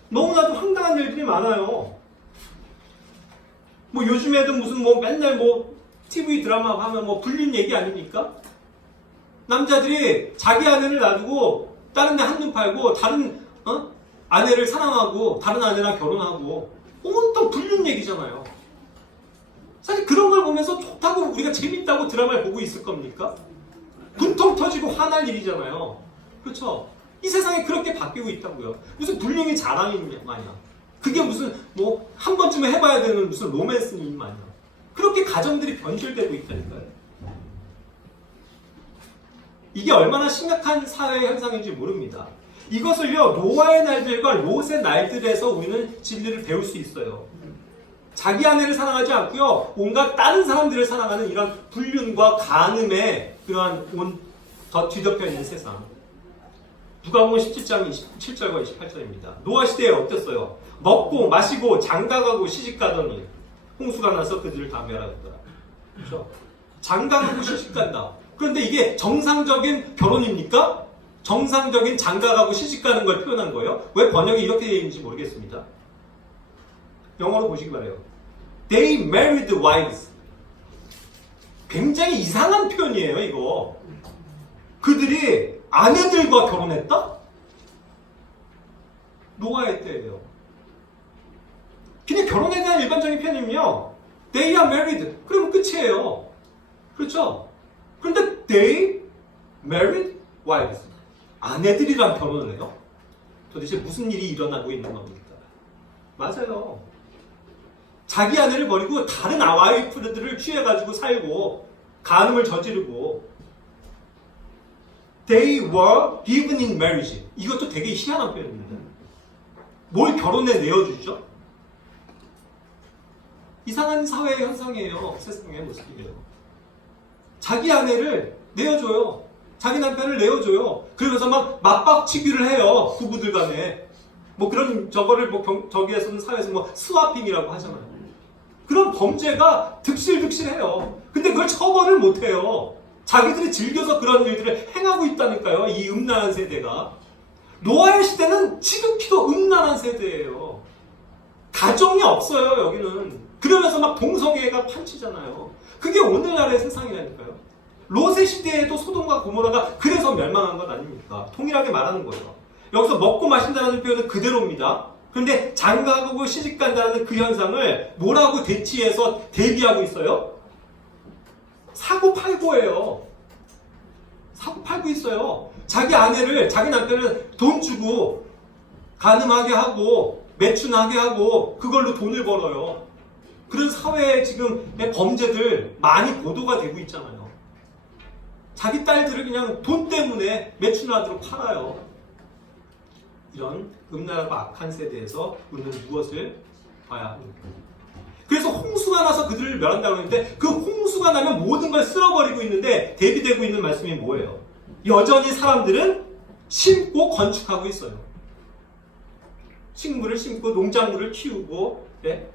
너무나도 황당한 일들이 많아요. 요즘에도 무슨 맨날 TV 드라마 하면 불륜 얘기 아닙니까? 남자들이 자기 아내를 놔두고 다른 데 한눈 팔고 다른 아내를 사랑하고 다른 아내랑 결혼하고 온통 불륜 얘기잖아요. 사실 그런 걸 보면서 좋다고 우리가 재밌다고 드라마를 보고 있을 겁니까? 분통 터지고 화날 일이잖아요. 그렇죠? 이 세상에 그렇게 바뀌고 있다고요. 무슨 불륜이 자랑인 마냥, 그게 무슨 한 번쯤은 해봐야 되는 무슨 로맨스인 마냥 그렇게 가정들이 변질되고 있다니까요. 이게 얼마나 심각한 사회 현상인지 모릅니다. 이것을요, 노아의 날들과 롯의 날들에서 우리는 진리를 배울 수 있어요. 자기 아내를 사랑하지 않고요, 온갖 다른 사람들을 사랑하는 이런 불륜과 간음의 그러한 더 뒤덮여 있는 세상. 누가복음 17장 27절과 28절입니다. 노아 시대에 어땠어요? 먹고 마시고 장가가고 시집가더니 홍수가 나서 그들을 다 멸하였더라. 그렇죠? 장가가고 시집간다. 그런데 이게 정상적인 결혼입니까? 정상적인 장가가고 시집가는 걸 표현한 거예요? 왜 번역이 이렇게 되어 있는지 모르겠습니다. 영어로 보시기 바래요. They married wives. 굉장히 이상한 표현이에요, 이거. 그들이 아내들과 결혼했다? 노아의 때예요. 그냥 결혼에 대한 일반적인 표현이면요, They are married. 그러면 끝이에요. 그렇죠? 그런데 They married wives. 아내들이랑 결혼을 해요? 도대체 무슨 일이 일어나고 있는 겁니까? 맞아요. 자기 아내를 버리고 다른 와이프들을 취해가지고 살고 간음을 저지르고 They were given in marriage. 이것도 되게 희한한 표현입니다. 뭘 결혼에 내어주죠? 이상한 사회 현상이에요. 세상의 모습이에요. 자기 아내를 내어줘요. 자기 남편을 내어줘요. 그러면서 막 맞박치기를 해요. 부부들 간에. 뭐 그런 저거를 뭐 저기에서는 사회에서 뭐 스와핑이라고 하잖아요. 그런 범죄가 득실득실해요. 근데 그걸 처벌을 못해요. 자기들이 즐겨서 그런 일들을 행하고 있다니까요. 이 음란한 세대가. 노아의 시대는 지극히도 음란한 세대예요. 가정이 없어요. 여기는. 그러면서 막 동성애가 판치잖아요. 그게 오늘날의 세상이라니까요. 롯의 시대에도 소돔과 고모라가 그래서 멸망한 것 아닙니까? 통일하게 말하는 거예요. 여기서 먹고 마신다는 표현은 그대로입니다. 그런데 장가가고 시집간다는 그 현상을 뭐라고 대치해서 대비하고 있어요? 사고팔고예요. 사고팔고 있어요. 자기 아내를, 자기 남편을 돈 주고 간음하게 하고 매춘하게 하고 그걸로 돈을 벌어요. 그런 사회의 지금의 범죄들 많이 보도가 되고 있잖아요. 자기 딸들을 그냥 돈 때문에 매춘하도록 팔아요. 이런 음란하고 악한 세대에서 우리는 무엇을 봐야 합니까? 그래서 홍수가 나서 그들을 멸한다고 했는데 그 홍수가 나면 모든 걸 쓸어버리고 있는데 대비되고 있는 말씀이 뭐예요? 여전히 사람들은 심고 건축하고 있어요. 식물을 심고 농작물을 키우고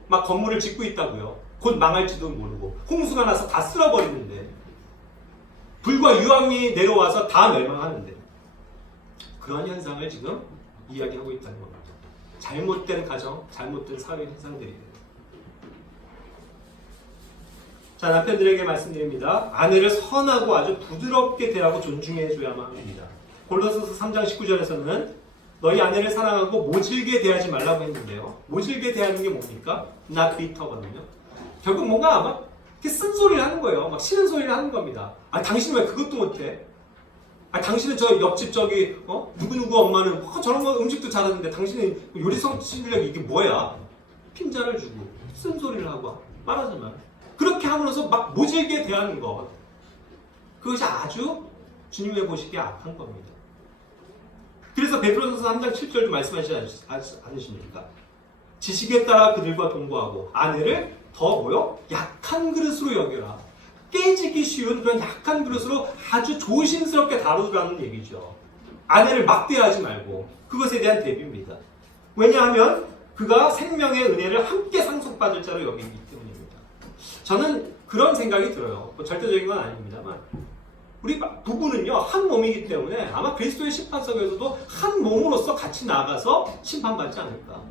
막 건물을 짓고 있다고요. 곧 망할지도 모르고 홍수가 나서 다 쓸어버리는데 불과 유황이 내려와서 다 멸망하는데 그런 현상을 지금 이야기하고 있다는 겁니다. 잘못된 가정, 잘못된 사회 현상들이에요. 자, 남편들에게 말씀드립니다. 아내를 선하고 아주 부드럽게 대하고 존중해줘야만 합니다. 골로새서 3장 19절에서는 너희 아내를 사랑하고 모질게 대하지 말라고 했는데요. 모질게 대하는 게 뭡니까? not bitter거든요. 결국 뭔가 막 이렇게 쓴소리를 하는 거예요. 막 싫은 소리를 하는 겁니다. 아, 당신은 왜 그것도 못해? 아, 당신은 저 옆집 저기 누구누구 엄마는 저런 거 음식도 잘하는데 당신은 요리성 실력이 이게 뭐야? 핀잔을 주고 쓴소리를 하고 말하자면 그렇게 함으로써 막 모질게 대하는 것, 그것이 아주 주님의 보시기에 악한 겁니다. 그래서 베드로전서 3장 7절도 말씀하시지 않으십니까? 지식에 따라 그들과 동거하고 아내를 더 뭐요? 약한 그릇으로 여겨라. 깨지기 쉬운 그런 약한 그릇으로 아주 조심스럽게 다루라는 얘기죠. 아내를 막대하지 말고 그것에 대한 대비입니다. 왜냐하면 그가 생명의 은혜를 함께 상속받을 자로 여기기 때문입니다. 저는 그런 생각이 들어요. 뭐 절대적인 건 아닙니다만 우리 부부는요 한 몸이기 때문에 아마 그리스도의 심판석에서도 한 몸으로서 같이 나가서 심판받지 않을까.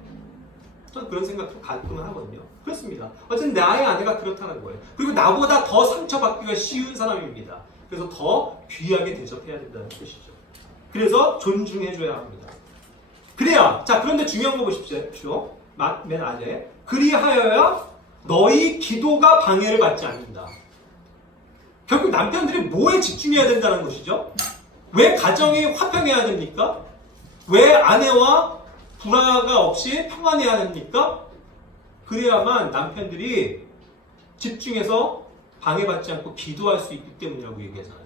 저는 그런 생각도 가끔 하거든요. 그렇습니다. 어쨌든 나의 아내가 그렇다는 거예요. 그리고 나보다 더 상처받기가 쉬운 사람입니다. 그래서 더 귀하게 대접해야 된다는 뜻이죠. 그래서 존중해줘야 합니다. 그래야, 자, 그런데 중요한 거 보십시오. 맨 아래. 그리하여야 너희 기도가 방해를 받지 않는다. 결국 남편들이 뭐에 집중해야 된다는 것이죠? 왜 가정이 화평해야 됩니까? 왜 아내와 불화가 없이 평안해야 됩니까? 그래야만 남편들이 집중해서 방해받지 않고 기도할 수 있기 때문이라고 얘기하잖아요.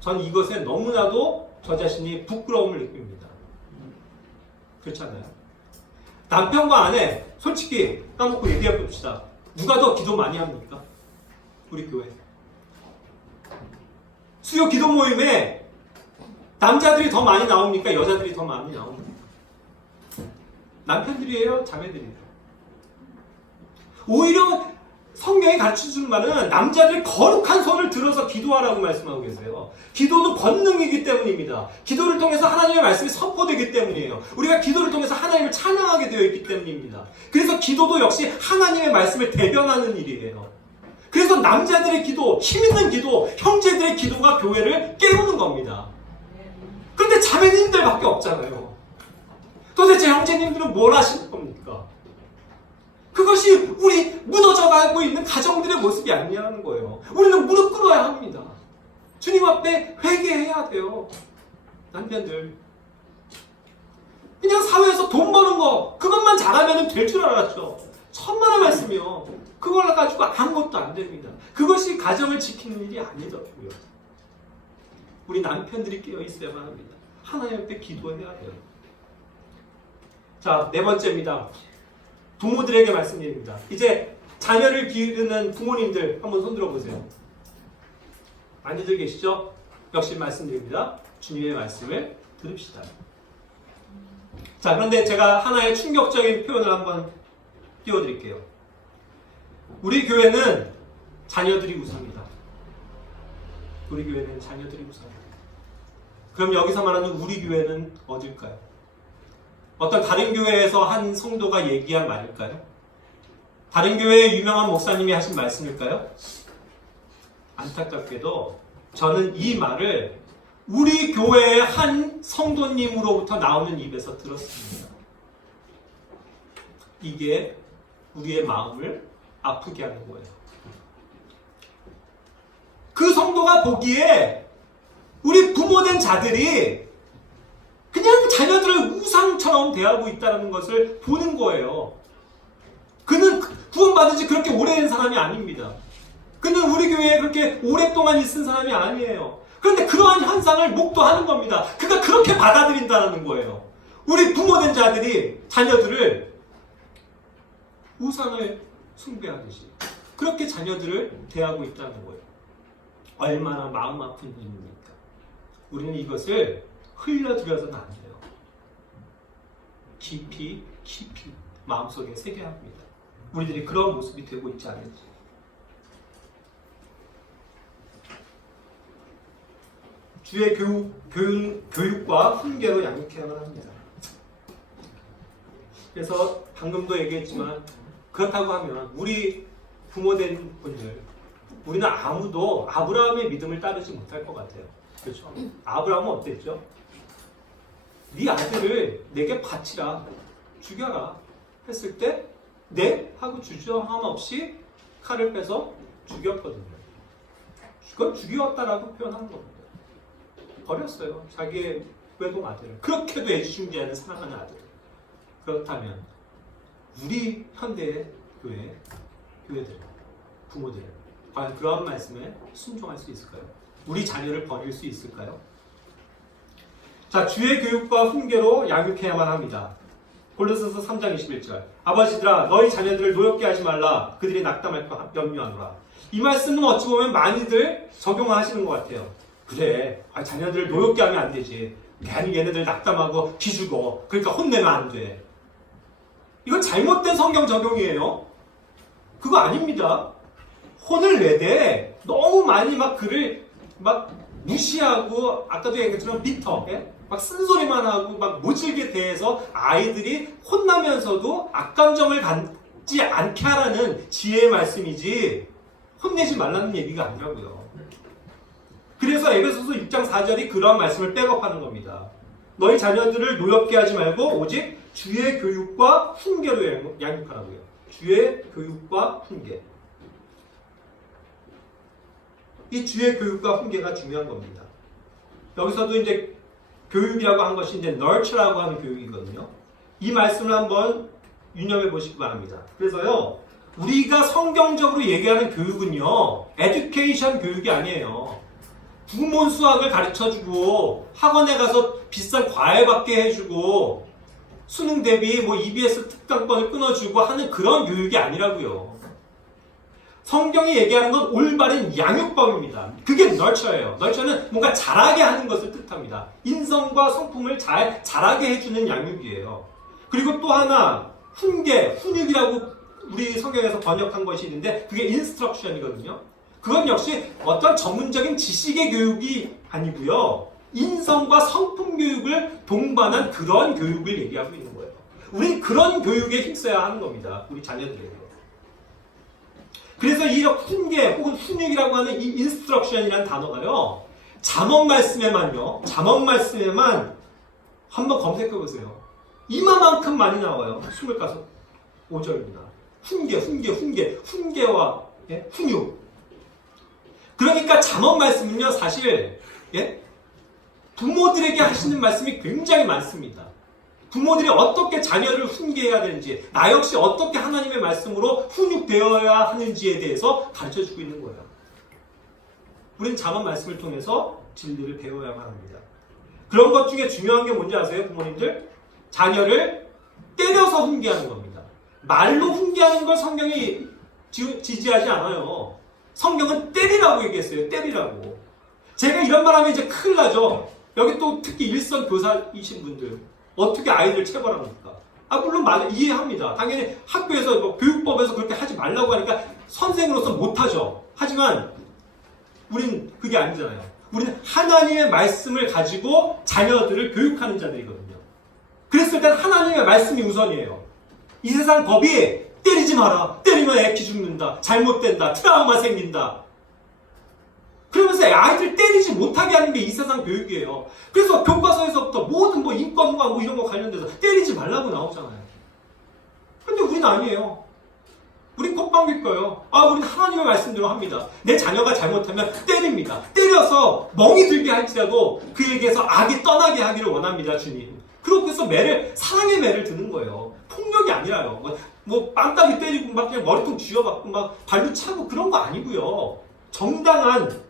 전 이것에 너무나도 저 자신이 부끄러움을 느낍니다. 그렇지 않나요? 남편과 아내 솔직히 까놓고 얘기해 봅시다. 누가 더 기도 많이 합니까? 우리 교회. 수요 기도 모임에 남자들이 더 많이 나옵니까? 여자들이 더 많이 나옵니까? 남편들이에요? 자매들이에요? 오히려 성경이 가르쳐주는 말은 남자들이 거룩한 손을 들어서 기도하라고 말씀하고 계세요. 기도는 권능이기 때문입니다. 기도를 통해서 하나님의 말씀이 선포되기 때문이에요. 우리가 기도를 통해서 하나님을 찬양하게 되어 있기 때문입니다. 그래서 기도도 역시 하나님의 말씀을 대변하는 일이에요. 그래서 남자들의 기도, 힘있는 기도, 형제들의 기도가 교회를 깨우는 겁니다. 그런데 자매님들밖에 없잖아요. 도대체 형제님들은 뭘 하시는 겁니까? 그것이 우리 무너져가고 있는 가정들의 모습이 아니라는 거예요. 우리는 무릎 꿇어야 합니다. 주님 앞에 회개해야 돼요. 남편들. 그냥 사회에서 돈 버는 거 그것만 잘하면 될 줄 알았죠. 천만의 말씀이요. 그걸 가지고 아무것도 안 됩니다. 그것이 가정을 지키는 일이 아니더라고요. 우리 남편들이 깨어 있어야만 합니다. 하나님 앞에 기도해야 돼요. 자, 네 번째입니다. 부모들에게 말씀드립니다. 이제 자녀를 기르는 부모님들 한번 손 들어보세요. 많이들 계시죠? 역시 말씀드립니다. 주님의 말씀을 들읍시다. 자, 그런데 제가 하나의 충격적인 표현을 한번 띄워드릴게요. 우리 교회는 자녀들이 우선이다. 우리 교회는 자녀들이 우선이다. 그럼 여기서 말하는 우리 교회는 어딜까요? 어떤 다른 교회에서 한 성도가 얘기한 말일까요? 다른 교회의 유명한 목사님이 하신 말씀일까요? 안타깝게도 저는 이 말을 우리 교회의 한 성도님으로부터 나오는 입에서 들었습니다. 이게 우리의 마음을 아프게 하는 거예요. 그 성도가 보기에 우리 부모된 자들이 그냥 자녀들을 우상처럼 대하고 있다는 것을 보는 거예요. 그는 구원받은 지 그렇게 오래된 사람이 아닙니다. 그는 우리 교회에 그렇게 오랫동안 있은 사람이 아니에요. 그런데 그러한 현상을 목도하는 겁니다. 그가 그렇게 받아들인다는 거예요. 우리 부모된 자들이 자녀들을 우상을 숭배하듯이 그렇게 자녀들을 대하고 있다는 거예요. 얼마나 마음 아픈 일입니까? 우리는 이것을 흘려들여서는 안 돼요. 깊이 마음속에 새겨야 합니다. 우리들이 그런 모습이 되고 있지 않은지. 주의 교육과 훈계로 양육해야만 합니다. 그래서 방금도 얘기했지만 그렇다고 하면 우리 부모된 분들, 우리는 아무도 아브라함의 믿음을 따르지 못할 것 같아요. 그렇죠? 아브라함은 어땠죠? 네 아들을 내게 바치라, 죽여라 했을 때 네? 하고 주저함 없이 칼을 빼서 죽였거든요. 그건 죽였다라고 표현한 겁니다. 버렸어요. 자기의 외동 아들을. 그렇게도 애지중지하는 사랑하는 아들을. 그렇다면 우리 현대의 교회들, 부모들 과연 그러한 말씀에 순종할 수 있을까요? 우리 자녀를 버릴 수 있을까요? 자, 주의 교육과 훈계로 양육해야만 합니다. 골로새서 3장 21절. 아버지들아 너희 자녀들을 노엽게 하지 말라. 그들이 낙담할까 염려하노라. 이 말씀은 어찌 보면 많이들 적용하시는 것 같아요. 그래, 자녀들을 노엽게 하면 안 되지. 괜히 얘네들 낙담하고 기죽어. 그러니까 혼내면 안 돼. 이건 잘못된 성경 적용이에요. 그거 아닙니다. 혼을 내되 너무 많이 막 그를 막 무시하고 아까도 얘기했지만 비터, 막 쓴소리만 하고 막 모질게 대해서 아이들이 혼나면서도 악감정을 갖지 않게 하라는 지혜의 말씀이지 혼내지 말라는 얘기가 아니라고요. 그래서 에베소서 6장 4절이 그러한 말씀을 백업하는 겁니다. 너희 자녀들을 노엽게 하지 말고 오직 주의 교육과 훈계로 양육하라고요. 주의 교육과 훈계. 이 주의 교육과 훈계가 중요한 겁니다. 여기서도 이제 교육이라고 한 것이 이제 nurture라고 하는 교육이거든요. 이 말씀을 한번 유념해 보시기 바랍니다. 그래서요, 우리가 성경적으로 얘기하는 교육은요, education 교육이 아니에요. 국문 수학을 가르쳐주고 학원에 가서 비싼 과외 받게 해주고 수능 대비 뭐 EBS 특강권을 끊어주고 하는 그런 교육이 아니라고요. 성경이 얘기하는 건 올바른 양육법입니다. 그게 nurture예요. nurture는 뭔가 자라게 하는 것을 뜻합니다. 인성과 성품을 자라게 해주는 양육이에요. 그리고 또 하나 훈육이라고 우리 성경에서 번역한 것이 있는데 그게 instruction이거든요. 그건 역시 어떤 전문적인 지식의 교육이 아니고요. 인성과 성품 교육을 동반한 그런 교육을 얘기하고 있는 거예요. 우린 그런 교육에 힘써야 하는 겁니다. 우리 자녀들에게. 그래서 이 훈계 혹은 훈육이라고 하는 이 인스트럭션이라는 단어가요. 잠언 말씀에만 한번 검색해 보세요. 이마만큼 많이 나와요. 25절입니다. 훈계와 훈육. 그러니까 잠언 말씀은요, 사실 부모들에게 하시는 말씀이 굉장히 많습니다. 부모들이 어떻게 자녀를 훈계해야 되는지, 나 역시 어떻게 하나님의 말씀으로 훈육되어야 하는지에 대해서 가르쳐주고 있는 거예요. 우리는 자만 말씀을 통해서 진리를 배워야만 합니다. 그런 것 중에 중요한 게 뭔지 아세요, 부모님들? 자녀를 때려서 훈계하는 겁니다. 말로 훈계하는 걸 성경이 지지하지 않아요. 성경은 때리라고 얘기했어요. 때리라고. 제가 이런 말 하면 이제 큰일 나죠. 여기 또 특히 일선 교사이신 분들 어떻게 아이들 체벌합니까? 물론 이해합니다. 당연히 학교에서 교육법에서 그렇게 하지 말라고 하니까 선생으로서 못하죠. 하지만 우린 그게 아니잖아요. 우리는 하나님의 말씀을 가지고 자녀들을 교육하는 자들이거든요. 그랬을 땐 하나님의 말씀이 우선이에요. 이 세상 법이 때리지 마라. 때리면 애 기 죽는다. 잘못된다. 트라우마 생긴다. 그러면서 아이들 때리지 못하게 하는 게 이 세상 교육이에요. 그래서 교과서에서부터 모든 인권과 이런 거 관련돼서 때리지 말라고 나오잖아요. 근데 우리는 아니에요. 우린 콧방귀 껴요. 우리는 하나님의 말씀대로 합니다. 내 자녀가 잘못하면 때립니다. 때려서 멍이 들게 할지라도 그에게서 악이 떠나게 하기를 원합니다, 주님. 그렇게 해서 사랑의 매를 드는 거예요. 폭력이 아니라요. 빵따기 때리고 그냥 머리통 쥐어박고 발로 차고 그런 거 아니고요. 정당한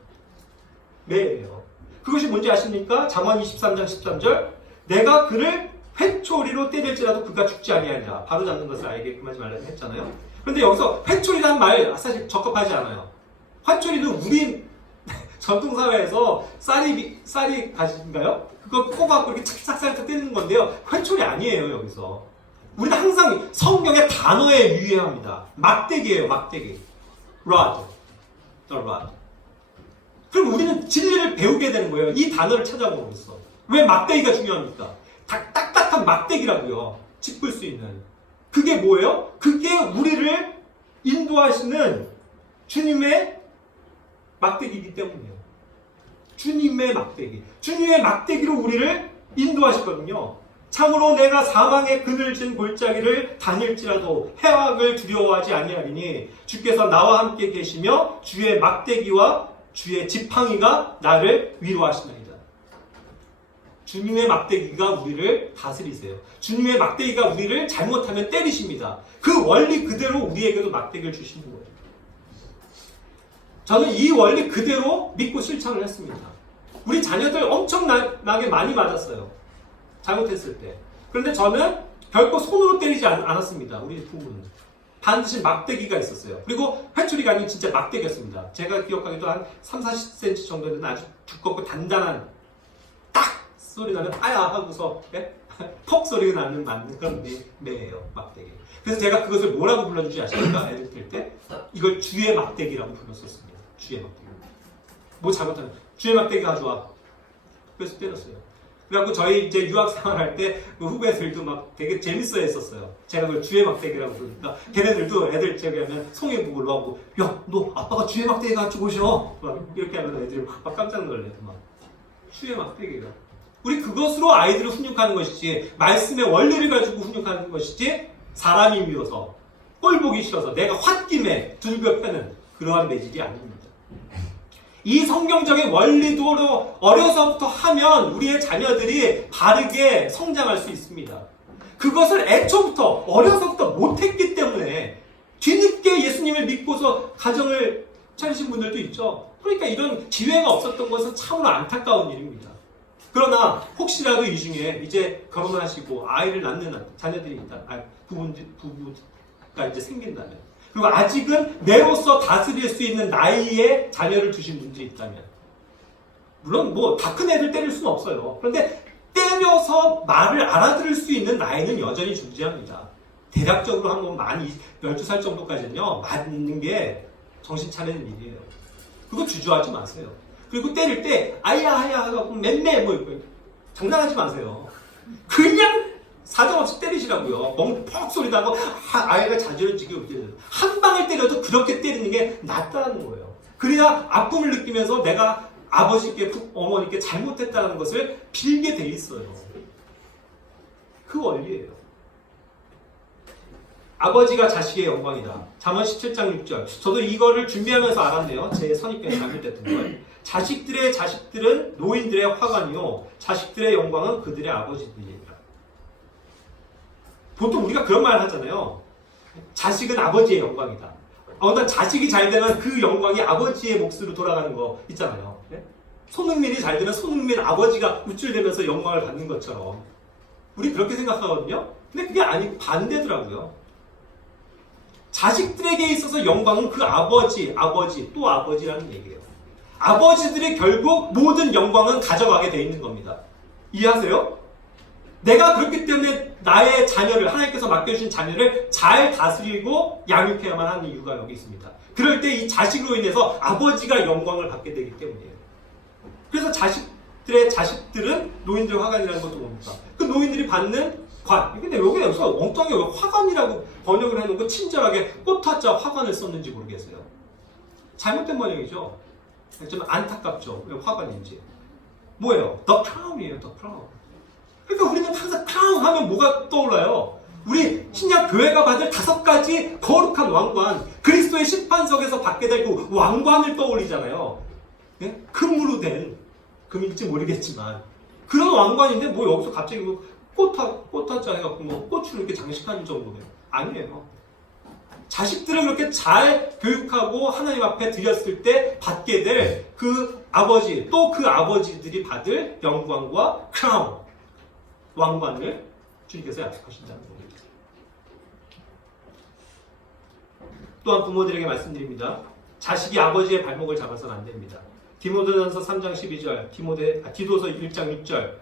매예요. 그것이 뭔지 아십니까? 잠언 23장 13절. 내가 그를 회초리로 때릴지라도 그가 죽지 아니하리라. 바로 잡는 것을 알게끔 하지 말라고 했잖아요. 그런데 여기서 회초리라는 말 사실 적합하지 않아요. 회초리는 우리 전통사회에서 쌀이 가지인가요? 그거 꼽아갖고 이렇게 착착착 때리는 건데요. 회초리 아니에요, 여기서. 우리는 항상 성경의 단어에 유의합니다. 막대기예요, 막대기. rod. the rod. 그럼 우리는 진리를 배우게 되는 거예요. 이 단어를 찾아보면서. 왜 막대기가 중요합니까? 딱딱한 막대기라고요. 짚을 수 있는. 그게 뭐예요? 그게 우리를 인도하시는 주님의 막대기이기 때문이에요. 주님의 막대기. 주님의 막대기로 우리를 인도하시거든요. 참으로 내가 사망의 그늘진 골짜기를 다닐지라도 해악을 두려워하지 아니하리니 주께서 나와 함께 계시며 주의 막대기와 주의 지팡이가 나를 위로하시나이다. 주님의 막대기가 우리를 다스리세요. 주님의 막대기가 우리를 잘못하면 때리십니다. 그 원리 그대로 우리에게도 막대기를 주시는 거예요. 저는 이 원리 그대로 믿고 실천을 했습니다. 우리 자녀들 엄청나게 많이 맞았어요. 잘못했을 때. 그런데 저는 결코 손으로 때리지 않았습니다. 우리 부부는. 반드시 막대기가 있었어요. 그리고 회초리가 아닌 진짜 막대기였습니다. 제가 기억하기도 한 30-40cm 정도 되는 아주 두껍고 단단한 딱 소리 나는 아야 하고서 퍽 소리가 나는 맞는 그런 매예요. 막대기. 그래서 제가 그것을 뭐라고 불러주지 아십니까? 애들 뗄 때 이걸 주의 막대기라고 불렀었습니다. 주의 막대기. 뭐 잘못하면 주의 막대기 가져와. 그래서 때렸어요. 그래갖고 저희 이제 유학 생활할 때 그 후배들도 막 되게 재밌어 했었어요. 제가 그걸 주의 막대기라고 부르니까 걔네들도 애들 저기 하면 송해 보고 하고 야, 너 아빠가 주의 막대기 가지고 오셔. 막 이렇게 하면 애들이 막 깜짝 놀래요. 막 주의 막대기가. 우리 그것으로 아이들을 훈육하는 것이지 말씀의 원리를 가지고 훈육하는 것이지 사람이 미워서 꼴 보기 싫어서 내가 홧김에 두들겨 패는 그러한 매질이 아닙니다. 이 성경적인 원리도로 어려서부터 하면 우리의 자녀들이 바르게 성장할 수 있습니다. 그것을 애초부터 어려서부터 못했기 때문에 뒤늦게 예수님을 믿고서 가정을 차리신 분들도 있죠. 그러니까 이런 기회가 없었던 것은 참으로 안타까운 일입니다. 그러나 혹시라도 이 중에 이제 결혼하시고 아이를 낳는 자녀들이 있다, 부부가 이제 생긴다면, 그리고 아직은 내로서 다스릴 수 있는 나이에 자녀를 두신 분들이 있다면, 물론 뭐 다 큰 애들 때릴 수는 없어요. 그런데 때려서 말을 알아들을 수 있는 나이는 여전히 존재합니다. 대략적으로 한 만 12살 정도까지는요, 맞는 게 정신 차리는 일이에요. 그거 주저하지 마세요. 그리고 때릴 때 아야 하고 맴매 장난하지 마세요. 그냥 사정없이 때리시라고요. 멍 퍽 소리 나고 아이가 자지러지게 한 방을 때려도 그렇게 때리는 게 낫다는 거예요. 그래야 아픔을 느끼면서 내가 아버지께 어머니께 잘못했다는 것을 빌게 돼 있어요. 그 원리예요. 아버지가 자식의 영광이다. 잠언 17장 6절. 저도 이거를 준비하면서 알았네요. 제 선입견이 잘못됐던 걸. 자식들의 자식들은 노인들의 화관이요 자식들의 영광은 그들의 아버지들이라. 보통 우리가 그런 말 하잖아요. 자식은 아버지의 영광이다. 어떤 자식이 잘 되면 그 영광이 아버지의 몫으로 돌아가는 거 있잖아요. 네? 손흥민이 잘 되면 손흥민 아버지가 우쭐대면서 영광을 받는 것처럼 우리 그렇게 생각하거든요. 근데 그게 아니고 반대더라고요. 자식들에게 있어서 영광은 그 아버지 또 아버지라는 얘기예요. 아버지들이 결국 모든 영광은 가져가게 돼 있는 겁니다. 이해하세요? 내가 그렇기 때문에 나의 자녀를, 하나님께서 맡겨주신 자녀를 잘 다스리고 양육해야만 하는 이유가 여기 있습니다. 그럴 때 이 자식으로 인해서 아버지가 영광을 받게 되기 때문이에요. 그래서 자식들은 노인들 화관이라는 것도 뭡니까? 그 노인들이 받는 관. 근데 여기서 엉뚱하게 왜 화관이라고 번역을 해놓고 친절하게 꽃화자 화관을 썼는지 모르겠어요. 잘못된 번역이죠. 좀 안타깝죠. 왜 화관인지. 뭐예요? The crown이에요. The crown. 그러니까 우리는 항상 크라운 하면 뭐가 떠올라요? 우리 신약 교회가 받을 5가지 거룩한 왕관, 그리스도의 심판석에서 받게 될 그 왕관을 떠올리잖아요. 네? 금으로 된, 금일지 모르겠지만 그런 왕관인데 뭐 여기서 갑자기 뭐 꽃화자 해갖고 뭐 꽃을 이렇게 장식하는 정도예요. 아니에요. 자식들을 그렇게 잘 교육하고 하나님 앞에 드렸을 때 받게 될 그 아버지, 또 그 아버지들이 받을 영광과 크라운, 왕관을 주님께서 약속하신다는 겁니다. 또한 부모들에게 말씀드립니다. 자식이 아버지의 발목을 잡아서는 안 됩니다. 디모데전서 3장 12절, 디도서 1장 6절,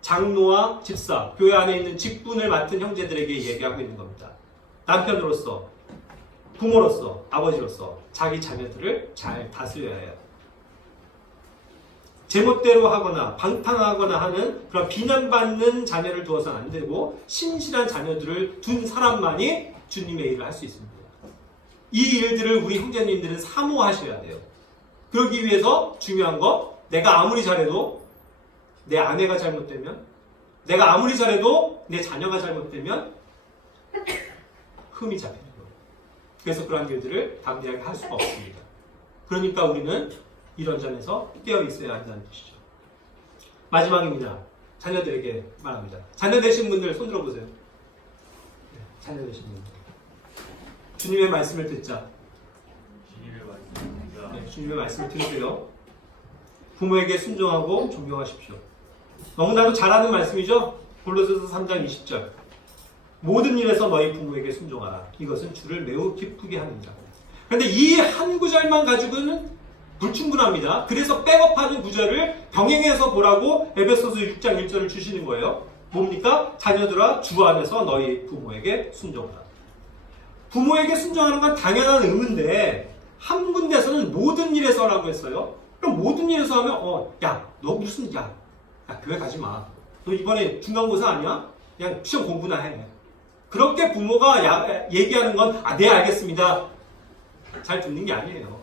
장로와 집사, 교회 안에 있는 직분을 맡은 형제들에게 얘기하고 있는 겁니다. 남편으로서, 부모로서, 아버지로서 자기 자녀들을 잘 다스려야 해요. 제멋대로 하거나 방탕하거나 하는 그런 비난받는 자녀를 두어서는 안 되고 신실한 자녀들을 둔 사람만이 주님의 일을 할 수 있습니다. 이 일들을 우리 형제님들은 사모하셔야 돼요. 그러기 위해서 중요한 거, 내가 아무리 잘해도 내 아내가 잘못되면, 내가 아무리 잘해도 내 자녀가 잘못되면 흠이 잡히는 거예요. 그래서 그러한 일들을 담대하게 할 수가 없습니다. 그러니까 우리는 이런 점에서 깨어 있어야 한다는 뜻이죠. 마지막입니다. 자녀들에게 말합니다. 자녀 되신 분들 손 들어보세요. 네, 자녀 되신 분들. 주님의 말씀을 듣자. 네, 주님의 말씀을 들으세요. 부모에게 순종하고 존경하십시오. 너무나도 잘 아는 말씀이죠. 골로새서 3장 20절. 모든 일에서 너희 부모에게 순종하라. 이것은 주를 매우 기쁘게 합니다. 그런데 이 한 구절만 가지고는 불충분합니다. 그래서 백업하는 구절을 병행해서 보라고 에베소서 6장 1절을 주시는 거예요. 뭡니까? 자녀들아 주 안에서 너희 부모에게 순종하라. 부모에게 순종하는 건 당연한 의무인데 한 군데서는 모든 일에서라고 했어요. 그럼 모든 일에서 하면 야, 너 무슨 야 교회 가지 마. 너 이번에 중간고사 아니야? 그냥 시험 공부나 해. 그렇게 부모가 얘기하는 건 네 알겠습니다. 잘 듣는 게 아니에요.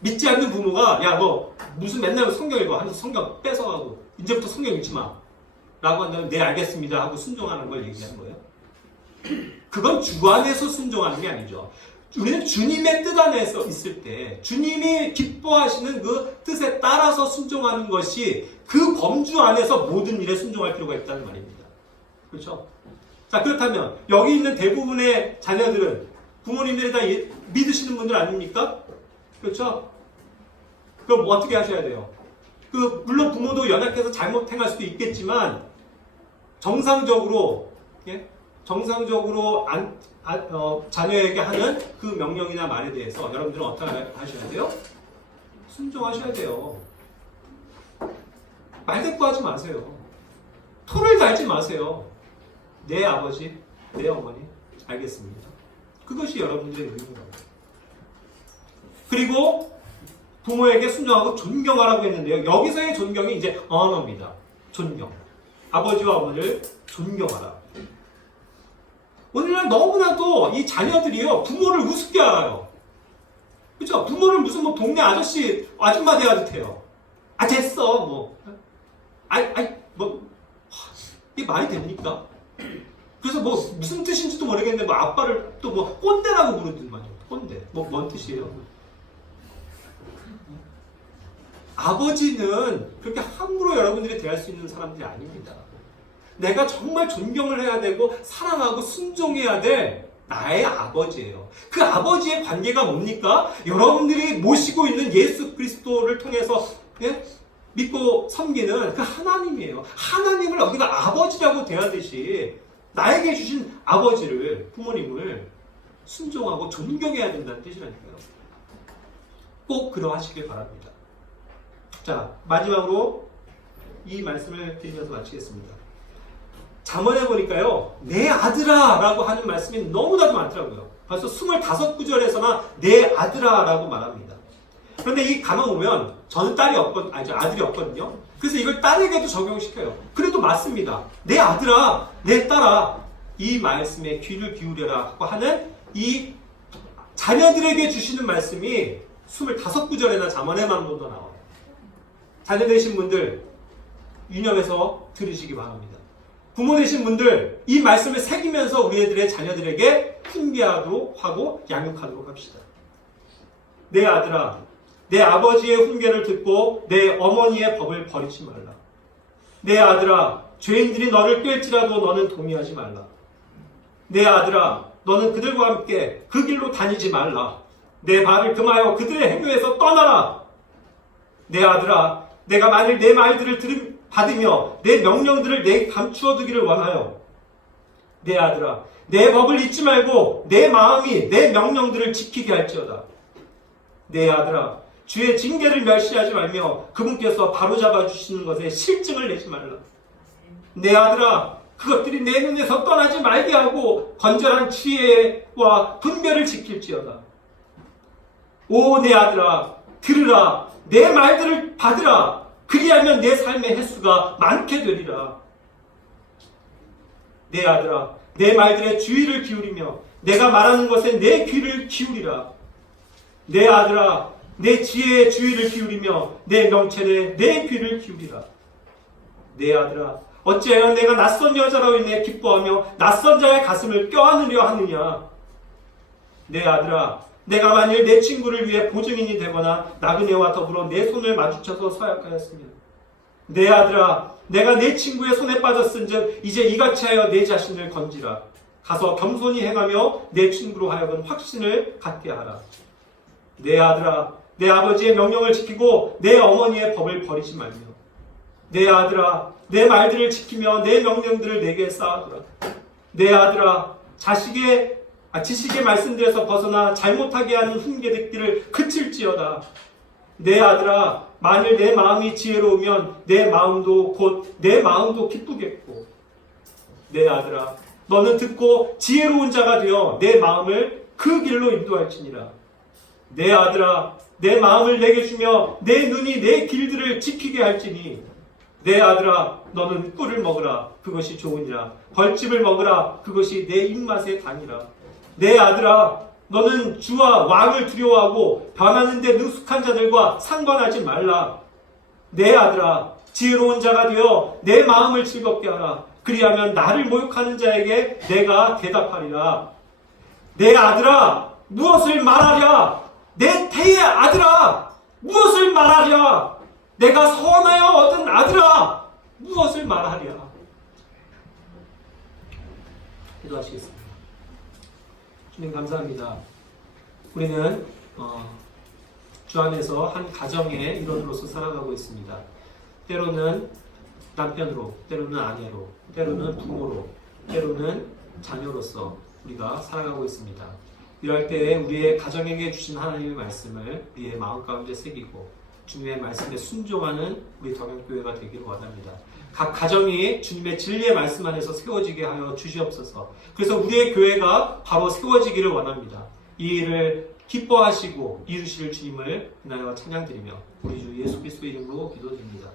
믿지 않는 부모가 야 너 무슨 맨날 성경 읽어 하면서 성경 뺏어가고 이제부터 성경 읽지 마 라고 한다면 네 알겠습니다 하고 순종하는 걸 얘기하는 거예요. 그건 주 안에서 순종하는 게 아니죠. 우리는 주님의 뜻 안에서 있을 때 주님이 기뻐하시는 그 뜻에 따라서 순종하는 것이 그 범주 안에서 모든 일에 순종할 필요가 있다는 말입니다. 그렇죠? 자, 그렇다면 여기 있는 대부분의 자녀들은 부모님들이 다 믿으시는 분들 아닙니까? 그렇죠? 그럼 뭐 어떻게 하셔야 돼요? 물론 부모도 연약해서 잘못 행할 수도 있겠지만 정상적으로 자녀에게 하는 그 명령이나 말에 대해서 여러분들은 어떻게 하셔야 돼요? 순종하셔야 돼요. 말대꾸하지 마세요. 토를 달지 마세요. 내 아버지, 내 어머니 알겠습니다. 그것이 여러분들의 의무입니다. 그리고 부모에게 순종하고 존경하라고 했는데요. 여기서의 존경이 이제 언어입니다. 존경. 아버지와 어머니를 존경하라. 오늘날 너무나도 이 자녀들이요 부모를 우습게 알아요. 그렇죠? 부모를 무슨 뭐 동네 아저씨, 아줌마 대하듯 해요. 됐어 뭐. 이게 말이 됩니까? 그래서 뭐 무슨 뜻인지도 모르겠는데 뭐 아빠를 또 뭐 꼰대라고 부르더만요. 꼰대. 뭔 뜻이에요? 아버지는 그렇게 함부로 여러분들이 대할 수 있는 사람들이 아닙니다. 내가 정말 존경을 해야 되고 사랑하고 순종해야 될 나의 아버지예요. 그 아버지의 관계가 뭡니까? 여러분들이 모시고 있는 예수 그리스도를 통해서 믿고 섬기는 그 하나님이에요. 하나님을 우리가 아버지라고 대하듯이 나에게 주신 아버지를, 부모님을 순종하고 존경해야 된다는 뜻이라니까요. 꼭 그러하시길 바랍니다. 자, 마지막으로 이 말씀을 드리면서 마치겠습니다. 잠언에 보니까요, 내 아들아 라고 하는 말씀이 너무나도 많더라고요. 벌써 25구절에서나 내 아들아 라고 말합니다. 그런데 이 가만 보면 저는 아들이 없거든요. 그래서 이걸 딸에게도 적용시켜요. 그래도 맞습니다. 내 아들아, 내 딸아, 이 말씀에 귀를 기울여라 하는 이 자녀들에게 주시는 말씀이 25구절에나 잠언에만 더 나와요. 자녀 되신 분들 유념해서 들으시기 바랍니다. 부모 되신 분들 이 말씀을 새기면서 우리 애들의 자녀들에게 훈계하도록 하고 양육하도록 합시다. 내 아들아, 내 아버지의 훈계를 듣고 내 어머니의 법을 버리지 말라. 내 아들아, 죄인들이 너를 꿰일지라도 너는 동의하지 말라. 내 아들아, 너는 그들과 함께 그 길로 다니지 말라. 내 발을 금하여 그들의 행위에서 떠나라. 내 아들아, 내가 만일 내 말들을 받으며 내 명령들을 내게 감추어 두기를 원하여 내 아들아, 내 법을 잊지 말고 내 마음이 내 명령들을 지키게 할지어다. 내 아들아, 주의 징계를 멸시하지 말며 그분께서 바로잡아 주시는 것에 실증을 내지 말라. 내 아들아, 그것들이 내 눈에서 떠나지 말게 하고 건전한 지혜와 분별을 지킬지어다. 오, 내 아들아, 들으라. 내 말들을 받으라. 그리하면 내 삶의 횟수가 많게 되리라. 내 아들아, 내 말들에 주의를 기울이며 내가 말하는 것에 내 귀를 기울이라. 내 아들아, 내 지혜에 주의를 기울이며 내 명철에 내 귀를 기울이라. 내 아들아, 어찌하여 내가 낯선 여자로 인해 기뻐하며 낯선 자의 가슴을 껴안으려 하느냐. 내 아들아, 내가 만일 내 친구를 위해 보증인이 되거나 나그네와 더불어 내 손을 마주쳐서 서약하였으면 내 아들아, 내가 내 친구의 손에 빠졌은즉 이제 이같이 하여 내 자신을 건지라. 가서 겸손히 행하며 내 친구로 하여금 확신을 갖게 하라. 내 아들아, 내 아버지의 명령을 지키고 내 어머니의 법을 버리지 말며 내 아들아, 내 말들을 지키며 내 명령들을 내게 쌓아두라. 내 아들아, 지식의 말씀들에서 벗어나 잘못하게 하는 훈계듣기를 그칠지어다. 내 아들아, 만일 내 마음이 지혜로우면 내 마음도 기쁘겠고 내 아들아, 너는 듣고 지혜로운 자가 되어 내 마음을 그 길로 인도할지니라. 내 아들아, 내 마음을 내게 주며 내 눈이 내 길들을 지키게 할지니 내 아들아, 너는 꿀을 먹으라. 그것이 좋으니라. 벌집을 먹으라. 그것이 내 입맛에 다니라. 내 아들아, 너는 주와 왕을 두려워하고 변하는 데 능숙한 자들과 상관하지 말라. 내 아들아, 지혜로운 자가 되어 내 마음을 즐겁게 하라. 그리하면 나를 모욕하는 자에게 내가 대답하리라. 내 아들아, 무엇을 말하랴? 내 태의 아들아, 무엇을 말하랴? 내가 선하여 얻은 아들아, 무엇을 말하랴? 기도하시겠습니다. 주님 감사합니다. 우리는 주 안에서 한 가정의 일원으로서 살아가고 있습니다. 때로는 남편으로, 때로는 아내로, 때로는 부모로, 때로는 자녀로서 우리가 살아가고 있습니다. 이럴 때에 우리의 가정에게 주신 하나님의 말씀을 우리의 마음 가운데 새기고 주님의 말씀에 순종하는 우리 덕양교회가 되기를 원합니다. 각 가정이 주님의 진리의 말씀 안에서 세워지게 하여 주시옵소서. 그래서 우리의 교회가 바로 세워지기를 원합니다. 이 일을 기뻐하시고 이루실 주님을 인하여 찬양드리며 우리 주 예수 그리스도의 이름으로 기도드립니다.